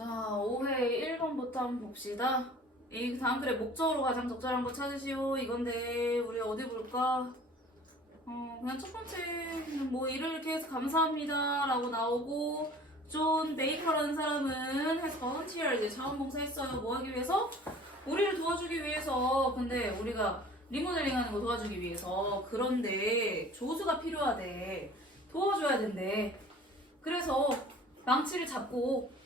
자, 5회 1번부터 한번 봅시다. 이 다음 글의 목적으로 가장 적절한 거 찾으시오. 이건데 우리 어디 볼까? 그냥 첫 번째 뭐 일을 이렇게 해서 감사합니다 라고 나오고, 존 베이커라는 사람은 해서 volunteer 이제 자원봉사했어요. 뭐 하기 위해서? 우리를 도와주기 위해서. 근데 우리가 리모델링 하는 거 도와주기 위해서. 그런데 조수가 필요하대. 도와줘야 된대. 그래서 망치를 잡고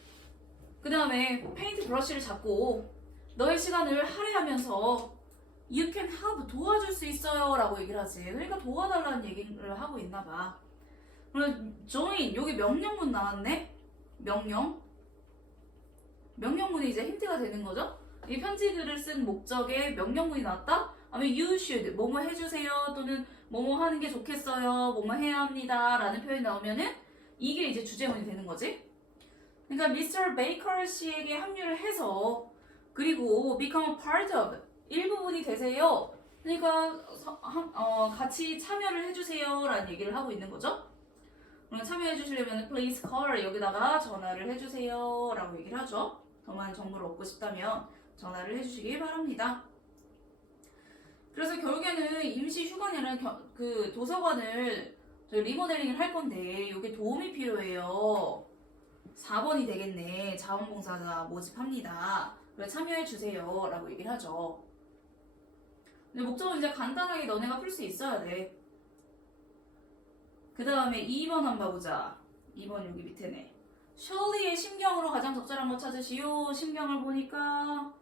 그 다음에 페인트 브러쉬를 잡고 너의 시간을 할애하면서 You can help 도와줄 수 있어요 라고 얘기를 하지. 그러니까 도와달라는 얘기를 하고 있나 봐. 그럼 join 여기 명령문 나왔네. 명령문이 이제 힌트가 되는 거죠. 이 편지글을 쓴 목적에 명령문이 나왔다. 아니면 you should 뭐뭐 해주세요 또는 뭐뭐 하는 게 좋겠어요 뭐뭐 해야 합니다 라는 표현이 나오면은 이게 이제 주제문이 되는 거지. 그러니까 Mr. Baker 씨에게 합류를 해서 그리고 become a part of 일부분이 되세요. 그러니까 같이 참여를 해주세요 라는 얘기를 하고 있는 거죠. 그럼 참여해 주시려면 please call 여기다가 전화를 해주세요 라고 얘기를 하죠. 더 많은 정보를 얻고 싶다면 전화를 해주시기 바랍니다. 그래서 결국에는 임시 휴관이라는 그 도서관을 저희 리모델링을 할 건데 이게 도움이 필요해요. 4번이 되겠네. 자원봉사자 모집합니다. 그래 참여해주세요 라고 얘기를 하죠. 근데 목적은 이제 간단하게 너네가 풀 수 있어야 돼. 그 다음에 2번 한번 봐보자. 2번 여기 밑에네. 셜리의 심경으로 가장 적절한 거 찾으시오. 심경을 보니까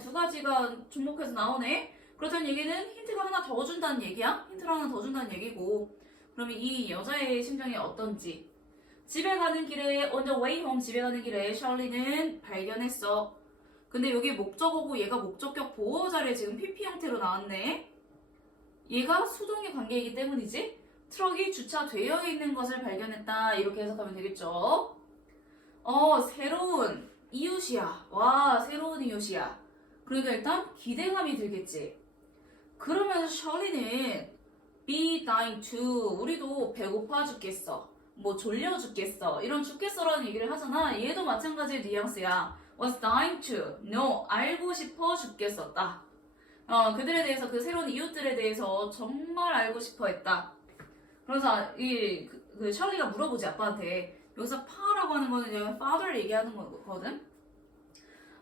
두 가지가 접목해서 나오네. 그렇다는 얘기는 힌트가 하나 더 준다는 얘기야. 힌트를 하나 더 준다는 얘기고, 그러면 이 여자의 심정이 어떤지. 집에 가는 길에 on the way home 집에 가는 길에 셜리는 발견했어. 근데 여기 목적어고 얘가 목적격 보호 자리에 지금 PP 형태로 나왔네. 얘가 수동의 관계이기 때문이지. 트럭이 주차되어 있는 것을 발견했다 이렇게 해석하면 되겠죠. 새로운 이웃이야. 와, 새로운 이웃이야. 그러니까 일단 기대감이 들겠지. 그러면서 셜리는 be dying to 우리도 배고파 죽겠어. 뭐 졸려 죽겠어. 이런 죽겠어라는 얘기를 하잖아. 얘도 마찬가지의 뉘앙스야. was dying to know 알고 싶어 죽겠었다. 그들에 대해서 그 새로운 이웃들에 대해서 정말 알고 싶어 했다. 그래서 그 셜리가 물어보지 아빠한테. 여기서 파라고 하는 거는 이제 father 얘기하는 거거든.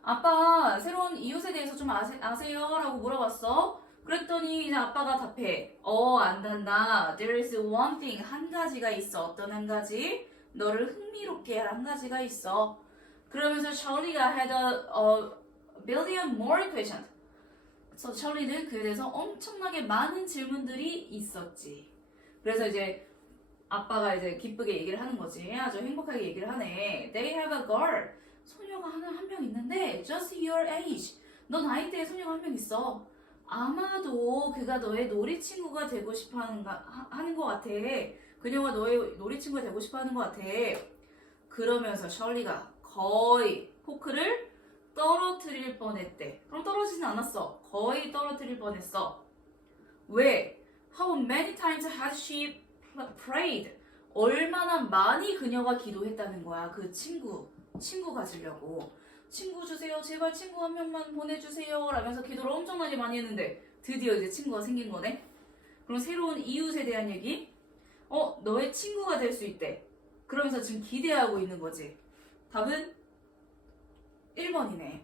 아빠 새로운 이웃에 대해서 좀 아세요? 라고 물어봤어. 그랬더니 이제 아빠가 답해. 안단다. There is one thing. 한 가지가 있어. 어떤 한 가지? 너를 흥미롭게 할 한 가지가 있어. 그러면서 셜리가 had a billion more questions. 그래서 셜리는 그에 대해서 엄청나게 많은 질문들이 있었지. 그래서 이제 아빠가 이제 기쁘게 얘기를 하는 거지. 아주 행복하게 얘기를 하네. They have a girl. 소녀가 한 명 있는데 just your age. 너 나이대에 소녀가 한 명 있어. 아마도 그가 너의 놀이친구가 되고 싶어 하는 것 같아. 그녀가 너의 놀이친구가 되고 싶어 하는 것 같아. 그러면서 셜리가 거의 포크를 떨어뜨릴 뻔했대. 그럼 떨어지진 않았어. 거의 떨어뜨릴 뻔했어. 왜? How many times has she prayed? 얼마나 많이 그녀가 기도했다는 거야. 그 친구 가지려고. 친구 주세요. 제발 친구 한 명만 보내주세요. 라면서 기도를 엄청나게 많이 했는데 드디어 이제 친구가 생긴 거네. 그럼 새로운 이웃에 대한 얘기. 너의 친구가 될 수 있대. 그러면서 지금 기대하고 있는 거지. 답은 1번이네.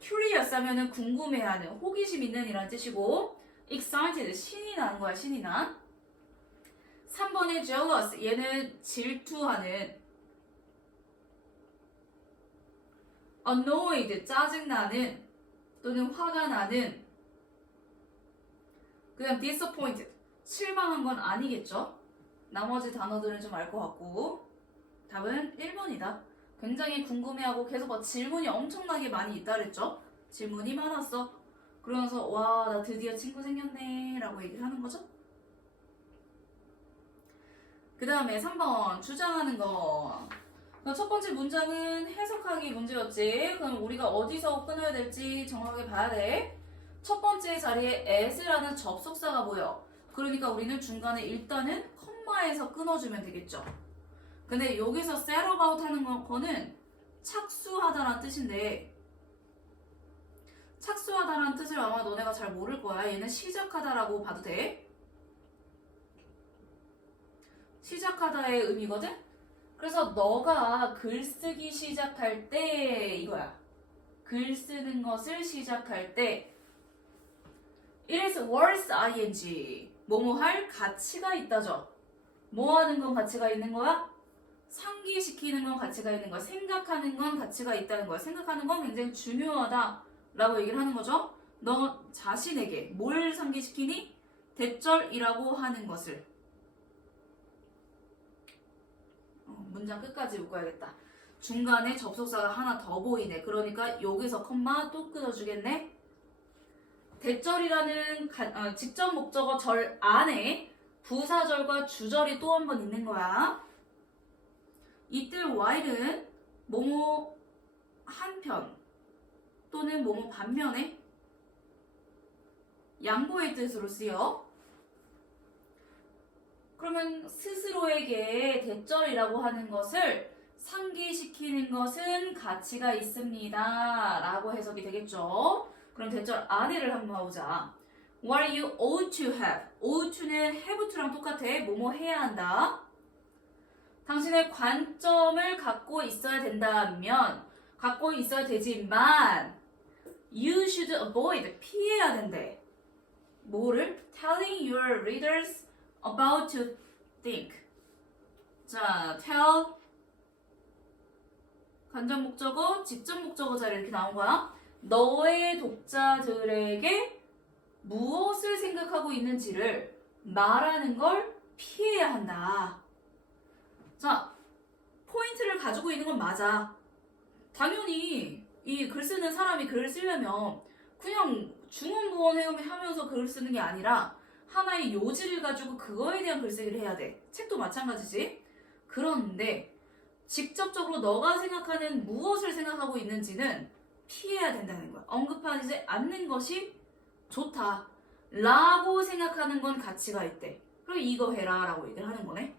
curious 하면은 궁금해하는, 호기심 있는 이란 뜻이고, excited 신이 나는 거야. 신이 난. 3번의 jealous 얘는 질투하는, annoyed 짜증나는 또는 화가 나는. 그냥 disappointed 실망한 건 아니겠죠. 나머지 단어들은 좀 알 것 같고. 답은 1번이다. 굉장히 궁금해하고 계속 질문이 엄청나게 많이 있다 그랬죠. 질문이 많았어. 그러면서 와, 나 드디어 친구 생겼네 라고 얘기를 하는 거죠. 그 다음에 3번 주장하는 거. 첫 번째 문장은 해석하기 문제였지. 그럼 우리가 어디서 끊어야 될지 정확하게 봐야 돼. 첫 번째 자리에 as라는 접속사가 보여. 그러니까 우리는 중간에 일단은 컴마에서 끊어주면 되겠죠. 근데 여기서 set about 하는 거는 착수하다라는 뜻인데 착수하다라는 뜻을 아마 너네가 잘 모를 거야. 얘는 시작하다라고 봐도 돼. 시작하다의 의미거든? 그래서 너가 글쓰기 시작할 때 이거야. 글 쓰는 것을 시작할 때 It is worth ing. 뭐뭐 할 가치가 있다죠. 뭐 하는 건 가치가 있는 거야? 상기시키는 건 가치가 있는 거야. 생각하는 건 가치가 있다는 거야. 생각하는 건 굉장히 중요하다 라고 얘기를 하는 거죠. 너 자신에게 뭘 상기시키니? 대절이라고 하는 것을. 문장 끝까지 묶어야겠다. 중간에 접속사가 하나 더 보이네. 그러니까 여기서 컴마 또 끊어주겠네. 대절이라는 직접 목적어 절 안에 부사절과 주절이 또 한 번 있는 거야. 이때 while은 뭐뭐 한편 또는 뭐뭐 반면에 양보의 뜻으로 쓰여. 그러면 스스로에게 대절이라고 하는 것을 상기시키는 것은 가치가 있습니다 라고 해석이 되겠죠. 그럼 대절 안에를 한번 봐보자. What you ought to have. ought to는 have to랑 똑같아. 뭐뭐 해야 한다. 당신의 관점을 갖고 있어야 된다면 갖고 있어야 되지만 you should avoid. 피해야 된대. 뭐를? Telling your readers about to think. 자, tell 간접 목적어, 직접 목적어 자리 이렇게 나온 거야. 너의 독자들에게 무엇을 생각하고 있는지를 말하는 걸 피해야 한다. 자, 포인트를 가지고 있는 건 맞아. 당연히 이 글 쓰는 사람이 글을 쓰려면 그냥 중언부언하면서 글을 쓰는 게 아니라 하나의 요지를 가지고 그거에 대한 글쓰기를 해야 돼. 책도 마찬가지지. 그런데 직접적으로 너가 생각하는 무엇을 생각하고 있는지는 피해야 된다는 거야. 언급하지 않는 것이 좋다 라고 생각하는 건 가치가 있대. 그럼 이거 해라 라고 얘기를 하는 거네.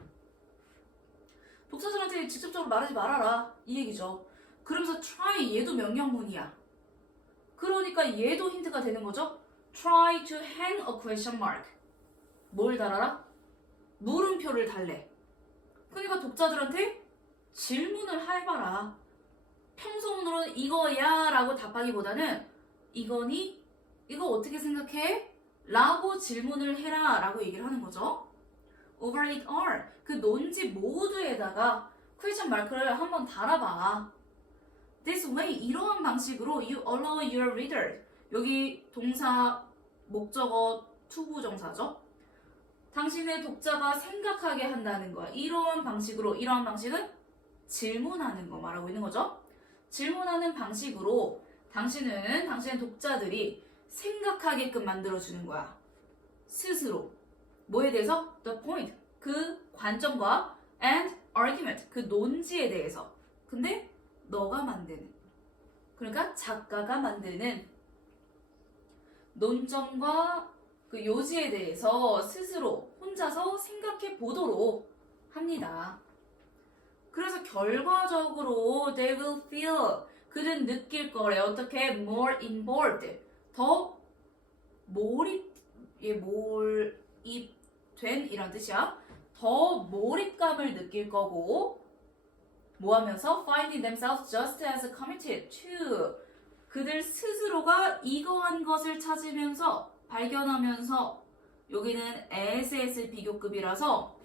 독자들한테 직접적으로 말하지 말아라 이 얘기죠. 그러면서 try 얘도 명령문이야. 그러니까 얘도 힌트가 되는 거죠. Try to hang a question mark. 뭘 달아라? 물음표를 달래. 그러니까 독자들한테 질문을 해봐라. 평소문으로는 이거야 라고 답하기보다는 이거니? 이거 어떻게 생각해? 라고 질문을 해라 라고 얘기를 하는 거죠. Over it all. 그 논지 모두에다가 question mark를 한번 달아봐. This way. 이러한 방식으로 you allow your reader. 여기 동사 목적어 투부정사죠. 당신의 독자가 생각하게 한다는 거야. 이러한 방식으로. 이러한 방식은 질문하는 거 말하고 있는 거죠. 질문하는 방식으로 당신은 당신의 독자들이 생각하게끔 만들어주는 거야. 스스로. 뭐에 대해서? The point. 그 관점과 and argument. 그 논지에 대해서. 근데 너가 만드는. 그러니까 작가가 만드는 논점과 그 요지에 대해서 스스로 혼자서 생각해 보도록 합니다. 그래서 결과적으로 they will feel. 그는 느낄 거래. 어떻게? more involved. 더 몰입된 이란 뜻이야. 더 몰입감을 느낄 거고 뭐 하면서? finding themselves just as committed to. 그들 스스로가 이거한 것을 찾으면서 발견하면서 여기는 as 비교급이라서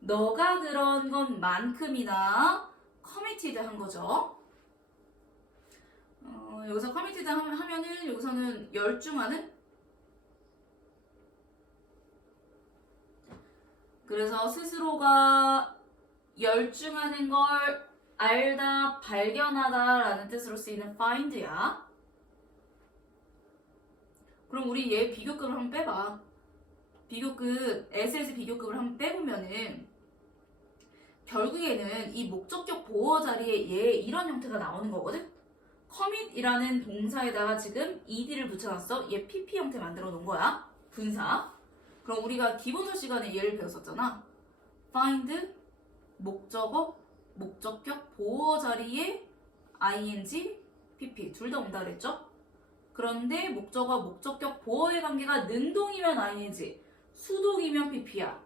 너가 그런 것만큼이나 committed 한 거죠. 여기서 committed 하면은 여기서는 열중하는. 그래서 스스로가 열중하는 걸 알다, 발견하다 라는 뜻으로 쓰이는 find야. 그럼 우리 얘 비교급을 한번 빼봐. 비교급, SS 비교급을 한번 빼보면은 결국에는 이 목적격 보어 자리에 얘 이런 형태가 나오는 거거든? commit이라는 동사에다가 지금 ed를 붙여놨어. 얘 pp 형태 만들어 놓은 거야. 분사. 그럼 우리가 기본서 시간에 얘를 배웠었잖아. find 목적어, 목적격 보어 자리에 ing, pp 둘 다 온다 그랬죠? 그런데 목적어, 목적격, 보어의 관계가 능동이면 ing, 수동이면 pp야.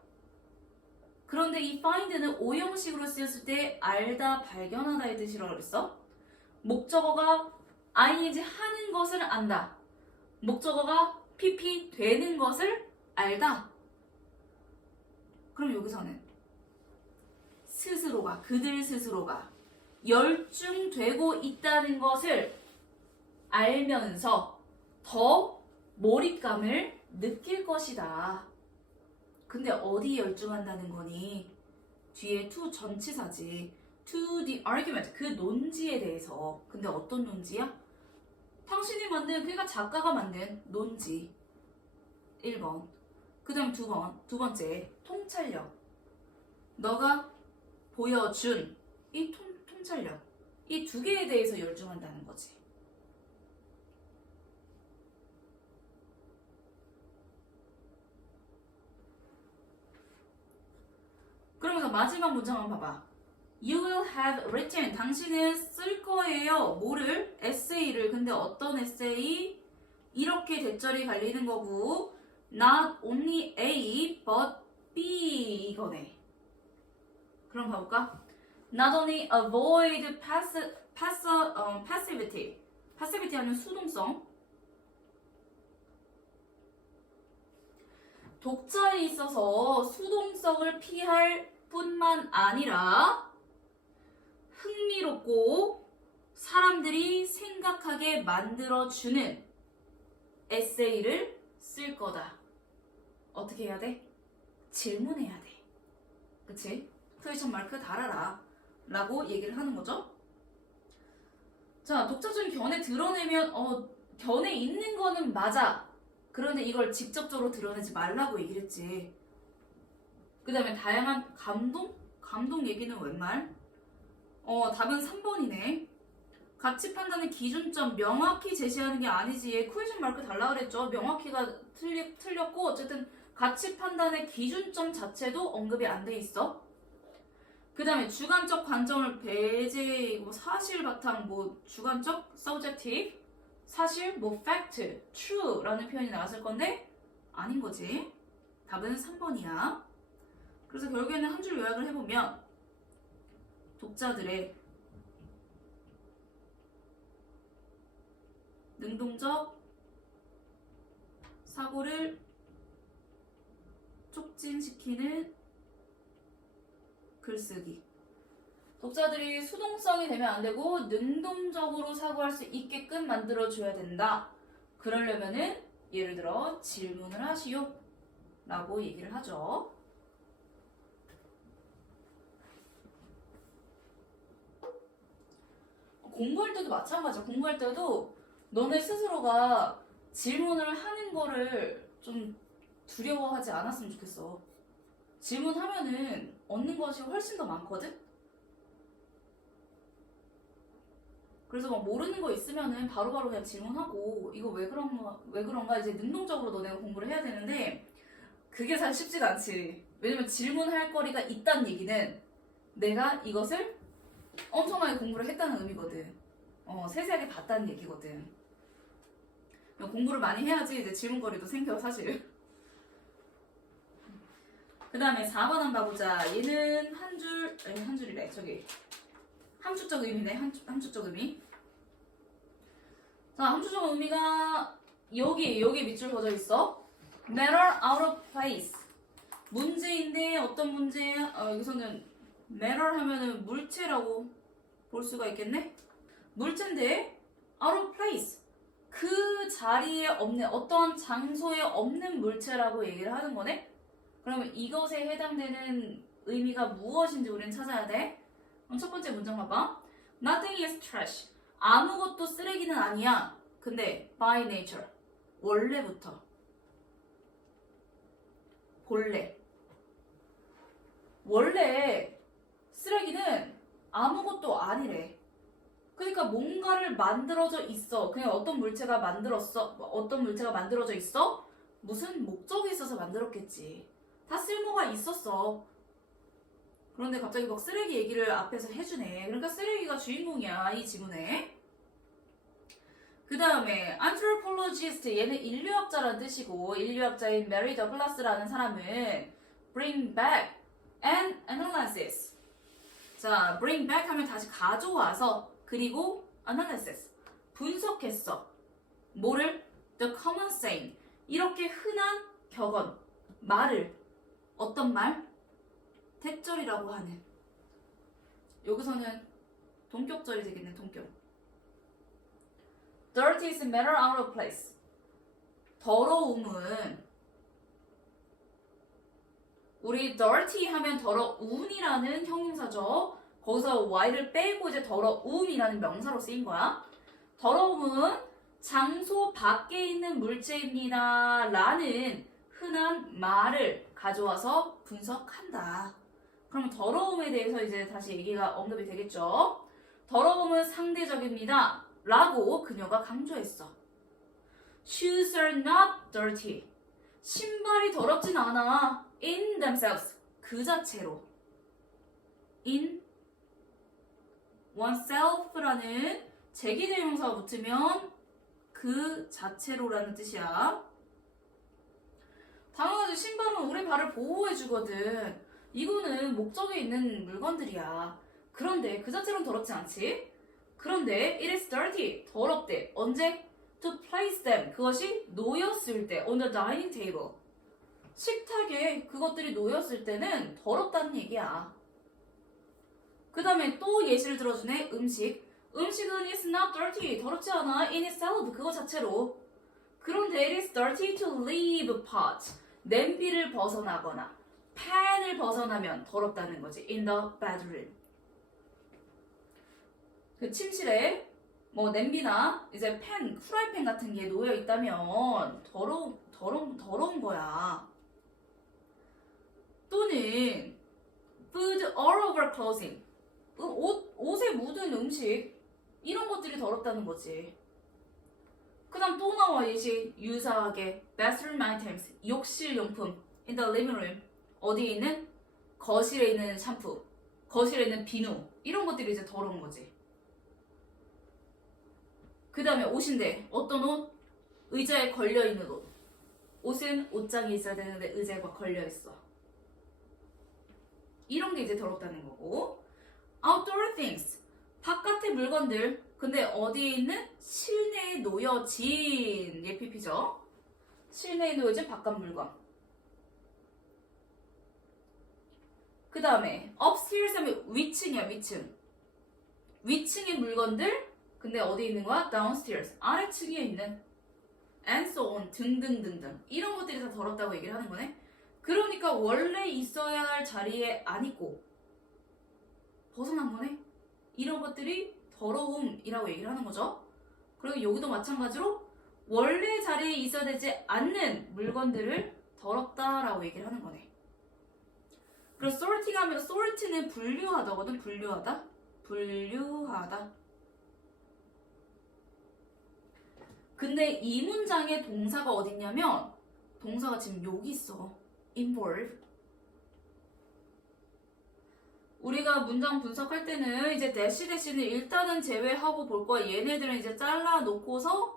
그런데 이 find는 오형식으로 쓰였을 때 알다, 발견하다의 뜻이라고 그랬어. 목적어가 ing 하는 것을 안다. 목적어가 pp 되는 것을 알다. 그럼 여기서는 스스로가, 그들 스스로가 열중되고 있다는 것을 알면서 더 몰입감을 느낄 것이다. 근데 어디 열중한다는 거니? 뒤에 to 전치사지. to the argument, 그 논지에 대해서. 근데 어떤 논지야? 당신이 만든, 그러니까 작가가 만든 논지. 1번. 그 다음 두 번째, 통찰력. 너가 보여준 이 통찰력. 이 두 개에 대해서 열중한다는 거지. 그러면서 마지막 문장 한번 봐봐. You will have written. 당신은 쓸 거예요. 뭐를? 에세이를. 근데 어떤 에세이? 이렇게 대절이 갈리는 거고 not only A but B 이거네. 그럼 봐볼까? Not only avoid passivity. passivity 하면 수동성. 독자에 있어서 수동성을 피할 뿐만 아니라 흥미롭고 사람들이 생각하게 만들어주는 에세이를 쓸 거다. 어떻게 해야 돼? 질문해야 돼. 그치? 퀘스천 마크 달아라 라고 얘기를 하는 거죠. 자, 독자적인 견해 드러내면 견해 있는 거는 맞아. 그런데 이걸 직접적으로 드러내지 말라고 얘기를 했지. 그 다음에 다양한 감동? 감동 얘기는 웬 말? 답은 3번이네. 가치 판단의 기준점 명확히 제시하는 게 아니지. 퀘스천 마크 달라 그랬죠. 명확히가 틀렸고 어쨌든 가치 판단의 기준점 자체도 언급이 안 돼 있어. 그 다음에 주관적 관점을 배제이고 사실 바탕 주관적 subjective 사실 fact true라는 표현이 나왔을 건데 아닌 거지. 답은 3번이야. 그래서 결국에는 한 줄 요약을 해보면 독자들의 능동적 사고를 촉진시키는 글쓰기. 독자들이 수동성이 되면 안 되고 능동적으로 사고할 수 있게끔 만들어줘야 된다. 그러려면은 예를 들어 질문을 하시오 라고 얘기를 하죠. 공부할 때도 마찬가지야. 공부할 때도 너네 스스로가 질문을 하는 거를 좀 두려워하지 않았으면 좋겠어. 질문하면은 얻는 것이 훨씬 더 많거든? 그래서 막 모르는 거 있으면은 바로바로 그냥 질문하고 이거 왜 그런가 이제 능동적으로 너네가 공부를 해야 되는데 그게 사실 쉽지가 않지. 왜냐면 질문할 거리가 있다는 얘기는 내가 이것을 엄청나게 공부를 했다는 의미거든. 세세하게 봤다는 얘기거든. 공부를 많이 해야지 이제 질문거리도 생겨 사실. 그 다음에 4번 한번 봐보자. 얘는 한 줄이래. 저기 함축적 의미네. 함축적 의미. 자, 함축적 의미가 여기 밑줄 그어져 있어. matter out of place. 문제인데 어떤 문제야? 여기서는 matter 하면은 물체라고 볼 수가 있겠네. 물체인데 out of place. 그 자리에 없는 어떠한 장소에 없는 물체라고 얘기를 하는 거네. 그러면 이것에 해당되는 의미가 무엇인지 우리는 찾아야 돼. 그럼 첫 번째 문장 봐봐. Nothing is trash. 아무것도 쓰레기는 아니야. 근데 by nature. 원래부터. 원래 쓰레기는 아무것도 아니래. 그러니까 뭔가를 만들어져 있어. 그냥 어떤 물체가 만들어져 있어? 무슨 목적이 있어서 만들었겠지. 다 쓸모가 있었어. 그런데 갑자기 막 쓰레기 얘기를 앞에서 해주네. 그러니까 쓰레기가 주인공이야, 이 지문에. 그 다음에 anthropologist, 얘는 인류학자라는 뜻이고 인류학자인 메리 더글라스라는 사람은 bring back and analysis. 자, bring back 하면 다시 가져와서 그리고 analysis, 분석했어. 뭐를? The common saying, 이렇게 흔한 격언, 말을. 어떤 말? 대절이라고 하는. 여기서는 동격절이 되겠네, 동격. Dirty is matter out of place. 더러움은 우리 dirty 하면 더러운이라는 형용사죠. 거기서 y를 빼고 이제 더러움이라는 명사로 쓰인 거야. 더러움은 장소 밖에 있는 물체입니다. 라는 흔한 말을 가져와서 분석한다. 그럼 더러움에 대해서 이제 다시 얘기가 언급이 되겠죠. 더러움은 상대적입니다. 라고 그녀가 강조했어. Shoes are not dirty. 신발이 더럽진 않아. In themselves. 그 자체로. In oneself라는 제기대명사가 붙으면 그 자체로라는 뜻이야. 당연하지. 신발은 우리 발을 보호해주거든. 이거는 목적에 있는 물건들이야. 그런데 그 자체로는 더럽지 않지? 그런데 it is dirty. 더럽대. 언제? To place them. 그것이 놓였을 때. On the dining table. 식탁에 그것들이 놓였을 때는 더럽다는 얘기야. 그 다음에 또 예시를 들어주네. 음식. 음식은 is not dirty. 더럽지 않아. In itself. 그거 자체로. 그런데 it is dirty to leave pot. 냄비를 벗어나거나 팬을 벗어나면 더럽다는 거지. In the bedroom. 그 침실에 뭐 냄비나 이제 팬, 프라이팬 같은 게 놓여 있다면 더러운 거야. 또는 food all over clothing. 옷에 묻은 음식 이런 것들이 더럽다는 거지. 그 다음 또 나와 예시 유사하게 bathroom items, 욕실용품 in the living room. 어디에 있는? 거실에 있는 샴푸, 거실에 있는 비누 이런 것들이 이제 더러운 거지. 그 다음에 옷인데 어떤 옷? 의자에 걸려있는 옷. 옷은 옷장에 있어야 되는데 의자에 막 걸려있어. 이런 게 이제 더럽다는 거고. outdoor things, 바깥의 물건들. 근데 어디에 있는? 실내에 놓여진 예피피죠. 실내에 놓여진 바깥 물건. 그 다음에 upstairs 하면 위층이야. 위층. 위층의 물건들. 근데 어디에 있는 거야? downstairs, 아래층에 있는. and so on, 등등등등. 이런 것들이 다 더럽다고 얘기를 하는 거네. 그러니까 원래 있어야 할 자리에 안 있고 벗어난 거네. 이런 것들이 더러움이라고 얘기를 하는 거죠. 그리고 여기도 마찬가지로 원래 자리에 있어야 되지 않는 물건들을 더럽다라고 얘기를 하는 거네. 그리고 sorting 하면 sort는 분류하다거든. 분류하다. 분류하다. 근데 이 문장의 동사가 어딨냐면 동사가 지금 여기 있어. involve. 우리가 문장 분석할 때는 이제 대시는 일단은 제외하고 볼 거야. 얘네들은 이제 잘라놓고서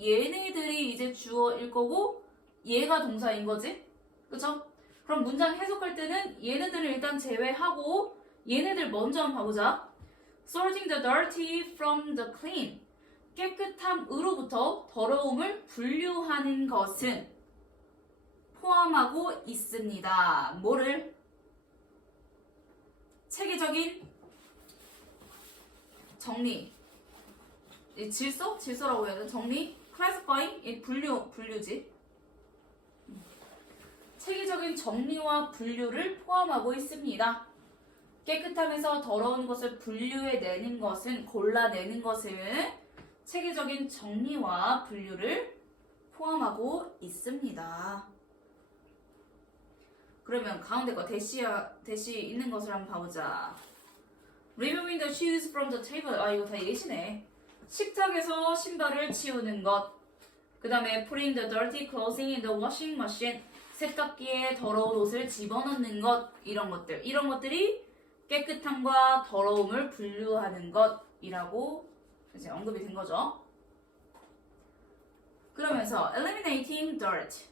얘네들이 이제 주어일 거고 얘가 동사인 거지. 그쵸? 그럼 문장 해석할 때는 얘네들을 일단 제외하고 얘네들 먼저 한번 봐보자. Sorting the dirty from the clean. 깨끗함으로부터 더러움을 분류하는 것은 포함하고 있습니다. 뭐를? 체계적인 정리, 질서라고 해야 되나? 정리, classifying, 분류지. 체계적인 정리와 분류를 포함하고 있습니다. 깨끗함에서 더러운 것을 분류해내는 것은, 골라내는 것은 체계적인 정리와 분류를 포함하고 있습니다. 그러면 가운데 거 대시 있는 것을 한번 봐보자. Removing the shoes from the table. 아, 이거 다 예시네. 식탁에서 신발을 치우는 것. 그 다음에 putting the dirty clothing in the washing machine. 세탁기에 더러운 옷을 집어넣는 것, 이런 것들이 깨끗함과 더러움을 분류하는 것이라고 이제 언급이 된 거죠. 그러면서 eliminating dirt.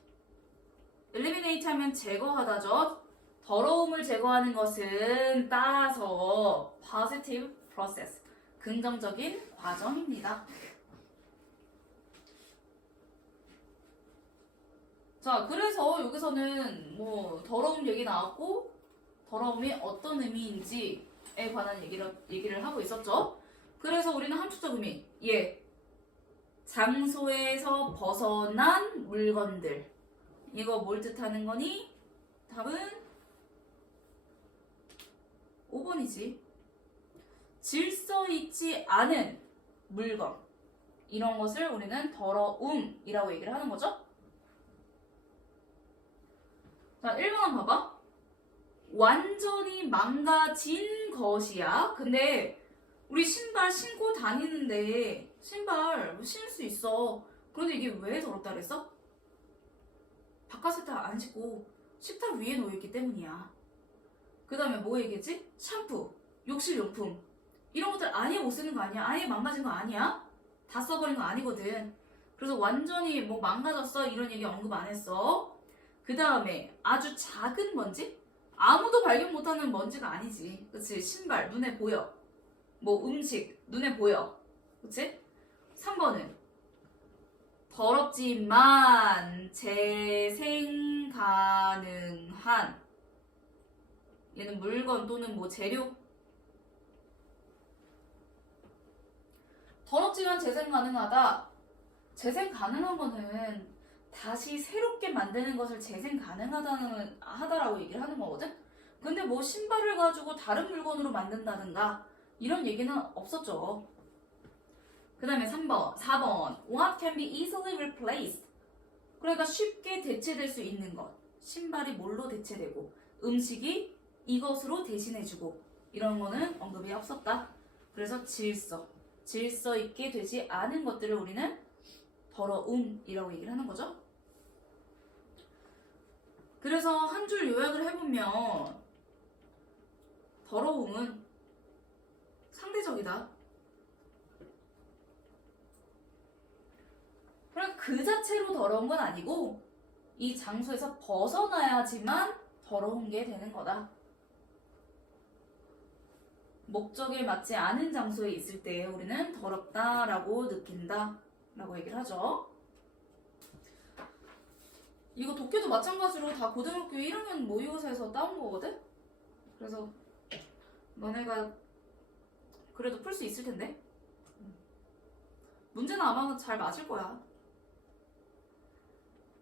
eliminate 하면 제거하다죠. 더러움을 제거하는 것은 따라서 positive process, 긍정적인 과정입니다. 자, 그래서 여기서는 뭐 더러움 얘기 나왔고 더러움이 어떤 의미인지에 관한 얘기를 하고 있었죠. 그래서 우리는 함축적 의미, 장소에서 벗어난 물건들. 이거 뭘 뜻하는 거니? 답은 5번이지. 질서 있지 않은 물건. 이런 것을 우리는 더러움이라고 얘기를 하는 거죠. 자, 1번 한번 봐봐. 완전히 망가진 것이야. 근데 우리 신발 신고 다니는데 신발 신을 수 있어. 그런데 이게 왜 더럽다 그랬어? 바깥 세탁 안 씻고 식탁 위에 놓여있기 때문이야. 그 다음에 뭐 얘기했지? 샴푸, 욕실용품 이런 것들 아예 못 쓰는 거 아니야? 아예 망가진 거 아니야? 다 써버린 거 아니거든. 그래서 완전히 뭐 망가졌어 이런 얘기 언급 안 했어. 그 다음에 아주 작은 먼지? 아무도 발견 못하는 먼지가 아니지. 그치? 신발 눈에 보여. 뭐 음식 눈에 보여. 그치? 3번은 더럽지만 재생 가능한, 얘는 물건 또는 뭐 재료. 더럽지만 재생 가능하다. 재생 가능한 거는 다시 새롭게 만드는 것을 재생 가능하다라고 얘기를 하는 거거든. 근데 뭐 신발을 가지고 다른 물건으로 만든다든가 이런 얘기는 없었죠. 그 다음에 4번 What can be easily replaced. 그러니까 쉽게 대체될 수 있는 것. 신발이 뭘로 대체되고 음식이 이것으로 대신해주고 이런 거는 언급이 없었다. 그래서 질서 있게 되지 않은 것들을 우리는 더러움이라고 얘기를 하는 거죠. 그래서 한 줄 요약을 해보면 더러움은 상대적이다. 그럼 그 자체로 더러운 건 아니고 이 장소에서 벗어나야지만 더러운 게 되는 거다. 목적에 맞지 않은 장소에 있을 때 우리는 더럽다라고 느낀다 라고 얘기를 하죠. 이거 독해도 마찬가지로 다 고등학교 1학년 모의고사에서 따온 거거든? 그래서 너네가 그래도 풀 수 있을 텐데? 문제는 아마 잘 맞을 거야.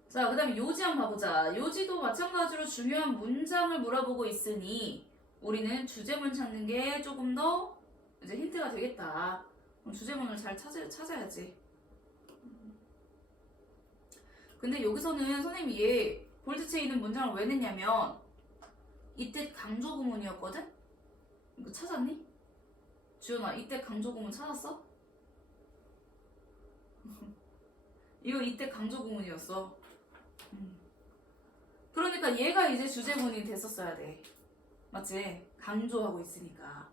자, 그 다음에 요지 한번 봐보자. 요지도 마찬가지로 중요한 문장을 물어보고 있으니 우리는 주제문 찾는 게 조금 더 이제 힌트가 되겠다. 그럼 주제문을 잘 찾아야지. 근데 여기서는 선생님이 얘 볼트체에 있는 문장을 왜 냈냐면 이때 강조 구문이었거든? 이거 찾았니? 주연아, 이때 강조 구문 찾았어? 이거 이때 강조 구문이었어. 그러니까 얘가 이제 주제문이 됐었어야 돼. 맞지? 강조하고 있으니까.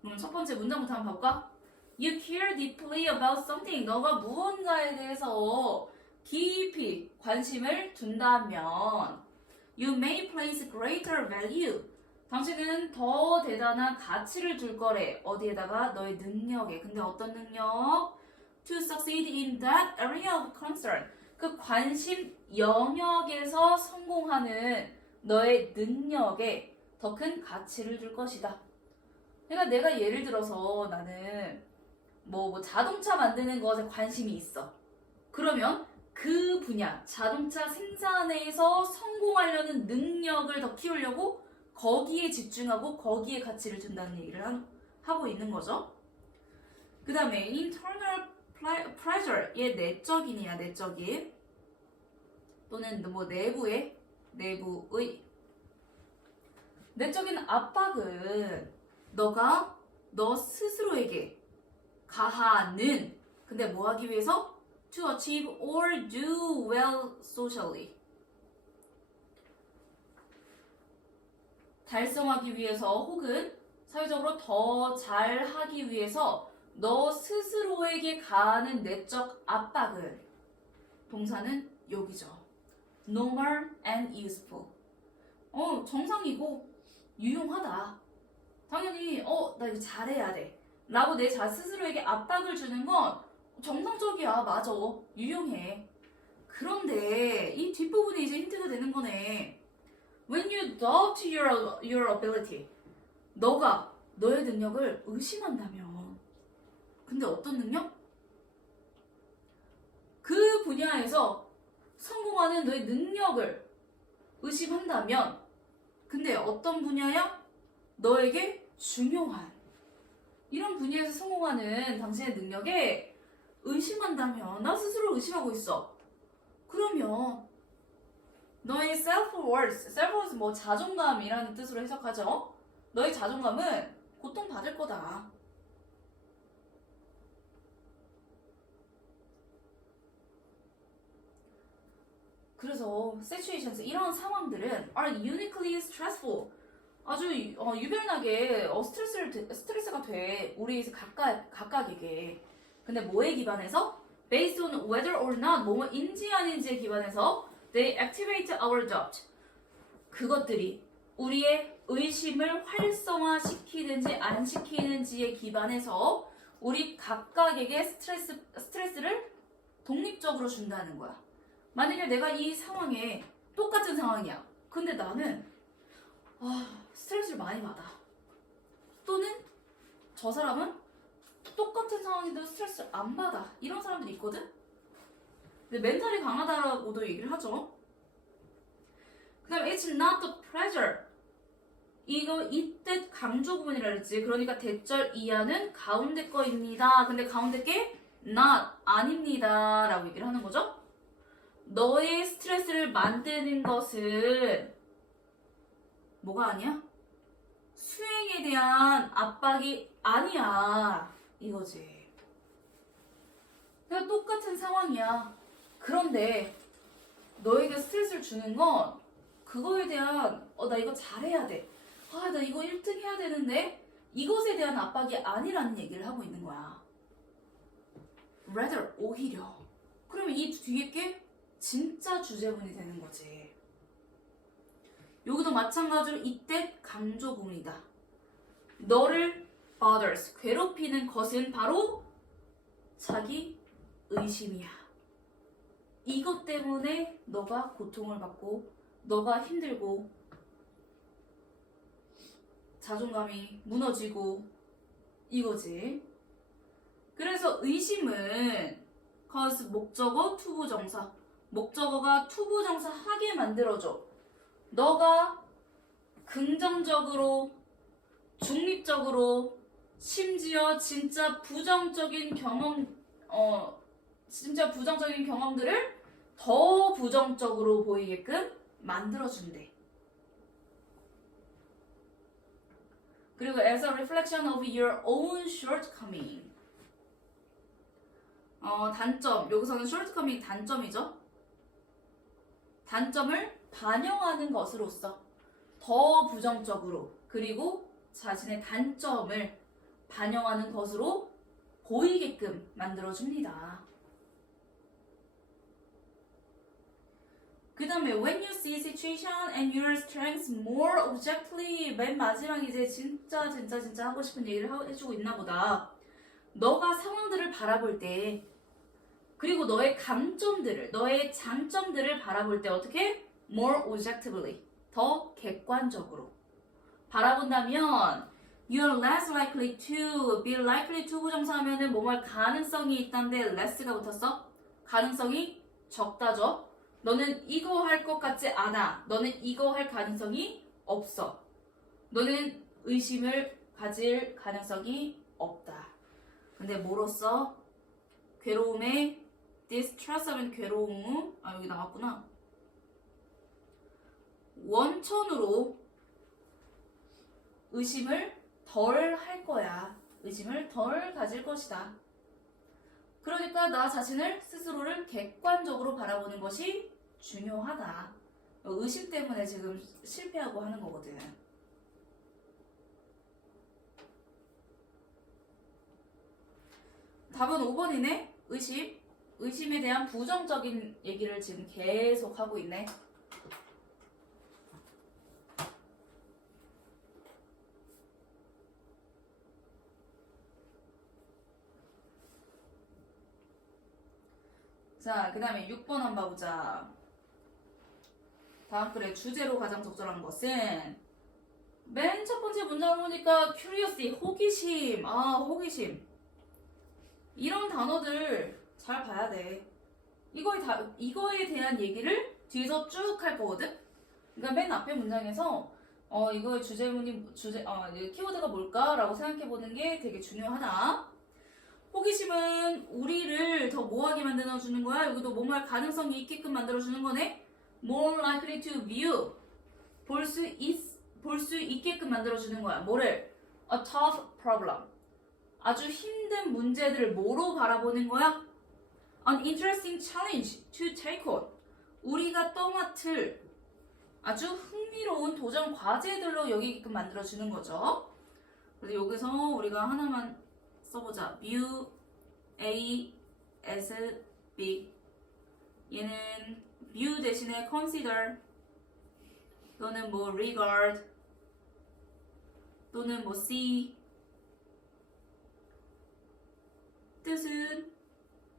그럼 첫 번째 문장부터 한번 봐볼까? You care deeply about something. 너가 무언가에 대해서 깊이 관심을 둔다면 You may place greater value. 당신은 더 대단한 가치를 줄 거래. 어디에다가? 너의 능력에. 근데 어떤 능력? To succeed in that area of concern. 그 관심 영역에서 성공하는 너의 능력에 더 큰 가치를 줄 것이다. 그러니까 내가 예를 들어서 나는 뭐 자동차 만드는 것에 관심이 있어. 그러면 그 분야, 자동차 생산에서 성공하려는 능력을 더 키우려고 거기에 집중하고 거기에 가치를 준다는 얘기를 하고 있는 거죠. 그 다음에 internal pressure, 얘 내적인이야, 내적인. 또는 뭐 내부의 내적인 압박은 너가 너 스스로에게 가하는, 근데 뭐 하기 위해서? To achieve or do well socially. 달성하기 위해서 혹은 사회적으로 더 잘하기 위해서 너 스스로에게 가하는 내적 압박을 동사는 여기죠. normal and useful. 정상이고 유용하다. 당연히 나 이거 잘해야 돼 라고 내 스스로에게 압박을 주는 건 정상적이야. 맞아. 유용해. 그런데 이 뒷부분이 이제 힌트가 되는 거네. When you doubt your ability. 너가 너의 능력을 의심한다면. 근데 어떤 능력? 그 분야에서 성공하는 너의 능력을 의심한다면. 근데 어떤 분야야? 너에게 중요한 이런 분야에서 성공하는 당신의 능력에 의심한다면. 나 스스로 의심하고 있어. 그러면 너의 self-worth 뭐 자존감이라는 뜻으로 해석하죠. 너의 자존감은 고통받을 거다. 그래서 situations, 이런 상황들은 are uniquely stressful. 아주 유별나게 스트레스가 돼. 우리 각각에게. 근데 뭐에 기반해서? Based on whether or not, 뭐뭐인지 아닌지에 기반해서 they activate our doubt. 그것들이 우리의 의심을 활성화시키는지 안 시키는지에 기반해서 우리 각각에게 스트레스를 독립적으로 준다는 거야. 만약에 내가 이 상황에 똑같은 상황이야. 근데 나는 스트레스를 많이 받아. 또는 저 사람은 똑같은 상황인데도 스트레스를 안 받아. 이런 사람들이 있거든? 근데 멘탈이 강하다라고도 얘기를 하죠. 그 다음에 it's not the pressure. 이때 강조 부분이라 그랬지. 그러니까 대절 이하는 가운데 거입니다. 근데 가운데 게 not, 아닙니다 라고 얘기를 하는 거죠. 너의 스트레스를 만드는 것은 뭐가 아니야? 수행에 대한 압박이 아니야. 이거지. 그냥 똑같은 상황이야. 그런데 너에게 스트레스를 주는 건 그거에 대한 나 이거 잘해야 돼. 나 이거 1등 해야 되는데 이것에 대한 압박이 아니라는 얘기를 하고 있는 거야. rather, 오히려. 그러면 이 뒤에 게 진짜 주제문이 되는 거지. 여기도 마찬가지로 이때 강조 부분이다. 너를 bothers, 괴롭히는 것은 바로 자기 의심이야. 이것 때문에 너가 고통을 받고 너가 힘들고 자존감이 무너지고 이거지. 그래서 의심은 cause 목적어 투부정사. 목적어가 투부정사 하게 만들어줘. 너가 긍정적으로, 중립적으로, 심지어 진짜 부정적인 경험들을 더 부정적으로 보이게끔 만들어준대. 그리고 as a reflection of your own shortcoming. 단점. 여기서는 shortcoming 단점이죠. 단점을 반영하는 것으로서 더 부정적으로 그리고 자신의 단점을 반영하는 것으로 보이게끔 만들어줍니다. 그 다음에 when you see situation and your strengths more objectively. 맨 마지막 이제 진짜 하고 싶은 얘기를 해주고 있나 보다. 너가 상황들을 바라볼 때 그리고 너의 강점들을, 너의 장점들을 바라볼 때 어떻게? more objectively. 더 객관적으로 바라본다면 you're less likely to, be likely to 부정사하면은 뭐할 가능성이 있다는데 less가 붙었어? 가능성이 적다죠? 너는 이거 할 것 같지 않아. 너는 이거 할 가능성이 없어. 너는 의심을 가질 가능성이 없다. 근데 뭐로써? 괴로움에 distress 하면 괴로움. 여기 나왔구나. 원천으로 의심을 덜 할 거야. 의심을 덜 가질 것이다. 그러니까 나 자신을 스스로를 객관적으로 바라보는 것이 중요하다. 의심 때문에 지금 실패하고 하는 거거든. 답은 5번이네. 의심. 의심에 대한 부정적인 얘기를 지금 계속 하고 있네. 자, 그 다음에 6번 한번 보자. 다음 글의 주제로 가장 적절한 것은 맨 첫 번째 문장 보니까 curiosity, 호기심. 아, 호기심. 이런 단어들 잘 봐야 돼. 이거에 대한 얘기를 뒤에서 쭉 할 거거든? 그러니까 맨 앞에 문장에서 이거의 키워드가 뭘까라고 생각해보는 게 되게 중요하다. 호기심은 우리를 더 뭐하게 만들어주는 거야? 여기도 뭐할 가능성이 있게끔 만들어주는 거네? More likely to view. 볼 수 있게끔 만들어주는 거야. 뭐를? A tough problem. 아주 힘든 문제들을 뭐로 바라보는 거야? An interesting challenge to take on. 우리가 떠맡을 아주 흥미로운 도전 과제들로 여기게끔 만들어주는 거죠. 그래서 여기서 우리가 하나만 써보자. view A as B. 얘는 view 대신에 consider 또는 뭐 regard 또는 뭐 see. 뜻은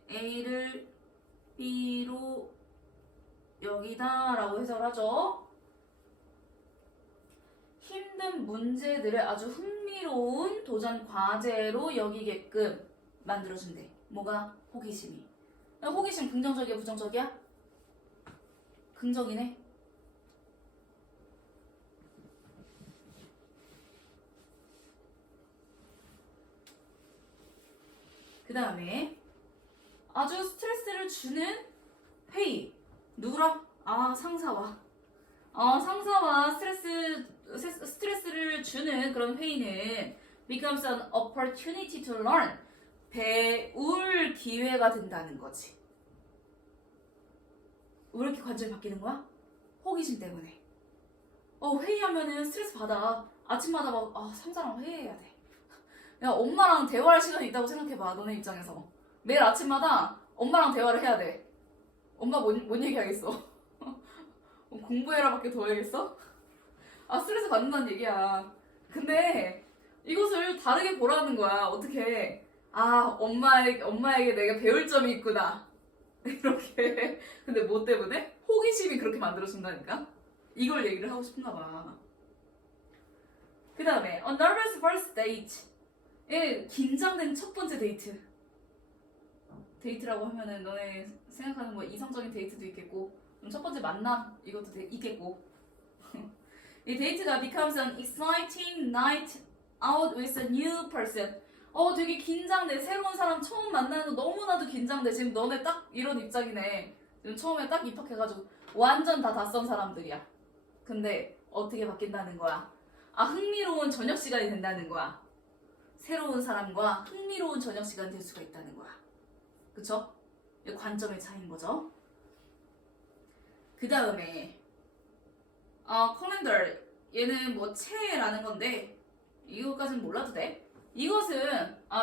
A를 B로 여기다 라고 해석하죠. 힘든 문제들을 아주 흥미로운 도전 과제로 여기게끔 만들어준대. 뭐가? 호기심이. 호기심 긍정적이야 부정적이야? 긍정이네. 그 다음에 아주 스트레스를 주는 회의. 누구랑? 아, 상사와. 상사와 스트레스를 주는 그런 회의는 becomes an opportunity to learn. 배울 기회가 된다는 거지. 왜 이렇게 관점이 바뀌는 거야? 호기심 때문에. 회의하면은 스트레스 받아. 아침마다 막, 상사랑 회의해야 돼. 야, 엄마랑 대화할 시간이 있다고 생각해봐, 너네 입장에서. 매일 아침마다 엄마랑 대화를 해야 돼. 엄마 뭔 얘기하겠어? 공부해라 밖에 더 해야겠어? 스트레스 받는다는 얘기야. 근데 이것을 다르게 보라는 거야. 어떻게? 엄마에게 내가 배울 점이 있구나. 이렇게. 근데 뭐 때문에? 호기심이 그렇게 만들어준다니까? 이걸 얘기를 하고 싶나 봐. 그 다음에 A nervous first date. 긴장된 첫 번째 데이트. 데이트라고 하면은 너네 생각하는 뭐 이성적인 데이트도 있겠고 첫 번째 만남 이것도 있겠고 이 데이트가 becomes an exciting night out with a new person. 되게 긴장돼. 새로운 사람 처음 만나는 거 너무나도 긴장돼. 지금 너네 딱 이런 입장이네. 지금 처음에 딱 입학해가지고 완전 다 낯선 사람들이야. 근데 어떻게 바뀐다는 거야? 흥미로운 저녁 시간이 된다는 거야. 새로운 사람과 흥미로운 저녁 시간이 될 수가 있다는 거야. 그쵸? 관점의 차이인 거죠. 그 다음에 calendar. 얘는 뭐 채라는 건데 이거까지는 몰라도 돼. 이것은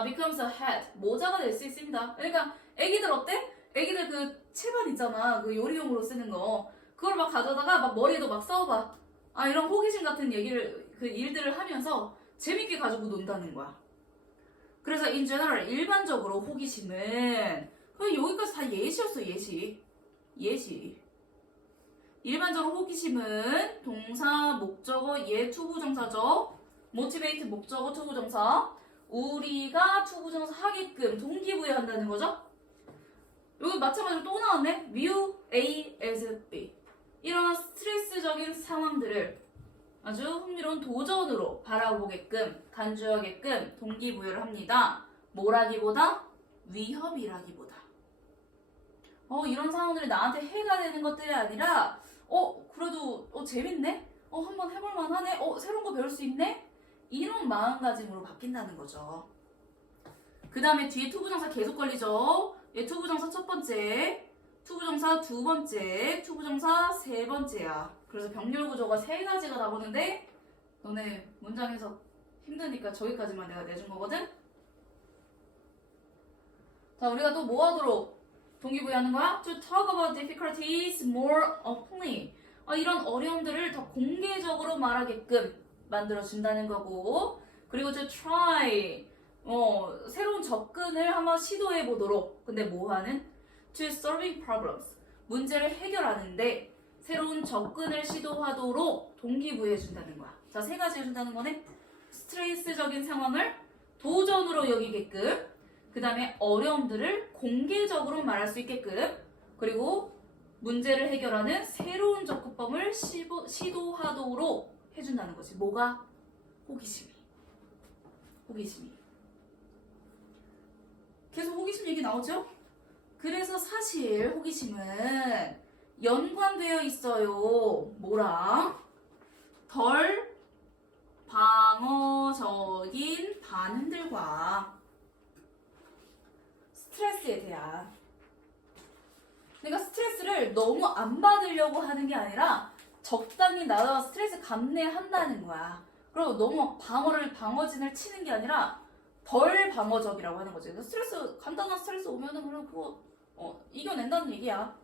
becomes a hat. 모자가 될 수 있습니다. 그러니까 애기들 어때? 애기들 그 채반 있잖아. 그 요리용으로 쓰는 거. 그걸 막 가져다가 막 머리에도 막 써봐. 이런 호기심 같은 일들을 하면서 재밌게 가지고 논다는 거야. 그래서 in general 일반적으로 호기심은 여기까지 다 예시였어. 예시. 일반적으로 호기심은 동사, 목적어, 투부정사죠. motivate 목적어, 투부정사. 우리가 투부정사 하게끔 동기부여한다는 거죠. 여기 마찬가지로 또 나왔네. view A as B. 이런 스트레스적인 상황들을 아주 흥미로운 도전으로 바라보게끔 간주하게끔 동기부여를 합니다. 뭐라기보다 위협이라기보다. 이런 상황들이 나한테 해가 되는 것들이 아니라 그래도 재밌네? 한번 해볼만 하네? 새로운 거 배울 수 있네? 이런 마음가짐으로 바뀐다는 거죠. 그 다음에 뒤에 투부정사 계속 걸리죠. 투부정사 첫 번째, 투부정사 두 번째, 투부정사 세 번째야. 그래서 병렬 구조가 세 가지가 나오는데 너네 문장 해석 힘드니까 저기까지만 내가 내준 거거든? 자, 우리가 또 뭐 하도록 동기부여하는 거야? To talk about difficulties more openly. 이런 어려움들을 더 공개적으로 말하게끔 만들어준다는 거고, 그리고 to try, 새로운 접근을 한번 시도해 보도록. 근데 뭐 하는? To solving problems. 문제를 해결하는데 새로운 접근을 시도하도록 동기부여해 준다는 거야. 자, 세 가지 해준다는 거네. 스트레스적인 상황을 도전으로 여기게끔, 그 다음에 어려움들을 공개적으로 말할 수 있게끔, 그리고 문제를 해결하는 새로운 접근법을 시도하도록 해준다는 거지. 뭐가? 호기심이. 호기심이. 계속 호기심 얘기 나오죠? 그래서 사실 호기심은 연관되어 있어요. 뭐랑? 덜 방어적인 반응들과 스트레스에 대한. 내가 스트레스를 너무 안 받으려고 하는 게 아니라 적당히 나가 스트레스 감내한다는 거야. 그리고 너무 방어진을 치는 게 아니라 덜 방어적이라고 하는 거지. 간단한 스트레스 오면은 그냥 그거 이겨낸다는 얘기야.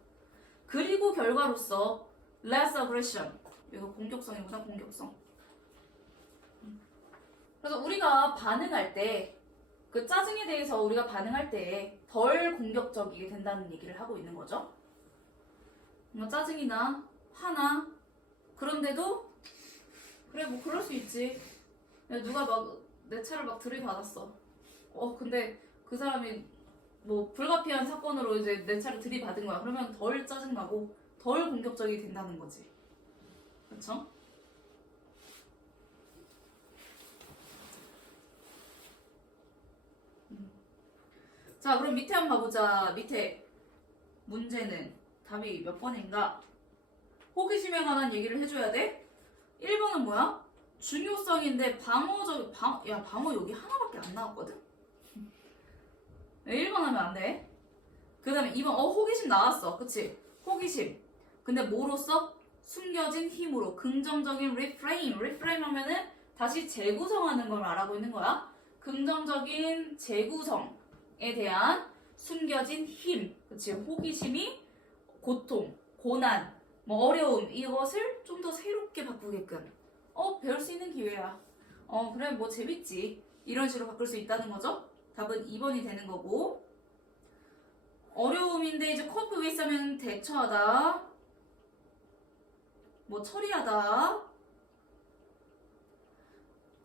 그리고 결과로서 less aggression. 이거 공격성이구나, 공격성. 그래서 우리가 반응할 때, 그 짜증에 대해서 우리가 반응할 때 덜 공격적이게 된다는 얘기를 하고 있는 거죠. 짜증이 나, 화나. 그런데도 그래, 뭐 그럴 수 있지. 누가 막 내 차를 막 들이받았어. 근데 그 사람이 뭐 불가피한 사건으로 이제 내 차를 들이받은 거야. 그러면 덜 짜증나고 덜 공격적이 된다는 거지. 그렇죠? 자, 그럼 밑에 한번 봐보자. 밑에 문제는 답이 몇 번인가? 호기심에 관한 얘기를 해줘야 돼. 1번은 뭐야? 중요성인데 방어 여기 하나밖에 안 나왔거든? 1번 하면 안 돼. 그 다음에 2번, 호기심 나왔어. 그치? 호기심. 근데 뭐로써? 숨겨진 힘으로. 긍정적인 reframe. reframe 하면은 다시 재구성하는 걸 말하고 있는 거야. 긍정적인 재구성에 대한 숨겨진 힘. 그치? 호기심이 고통, 고난, 뭐 어려움, 이것을 좀 더 새롭게 바꾸게끔. 배울 수 있는 기회야. 그래, 뭐 재밌지. 이런 식으로 바꿀 수 있다는 거죠. 답은 2번이 되는 거고. 어려움인데 이제 cope with 하면 대처하다, 뭐 처리하다.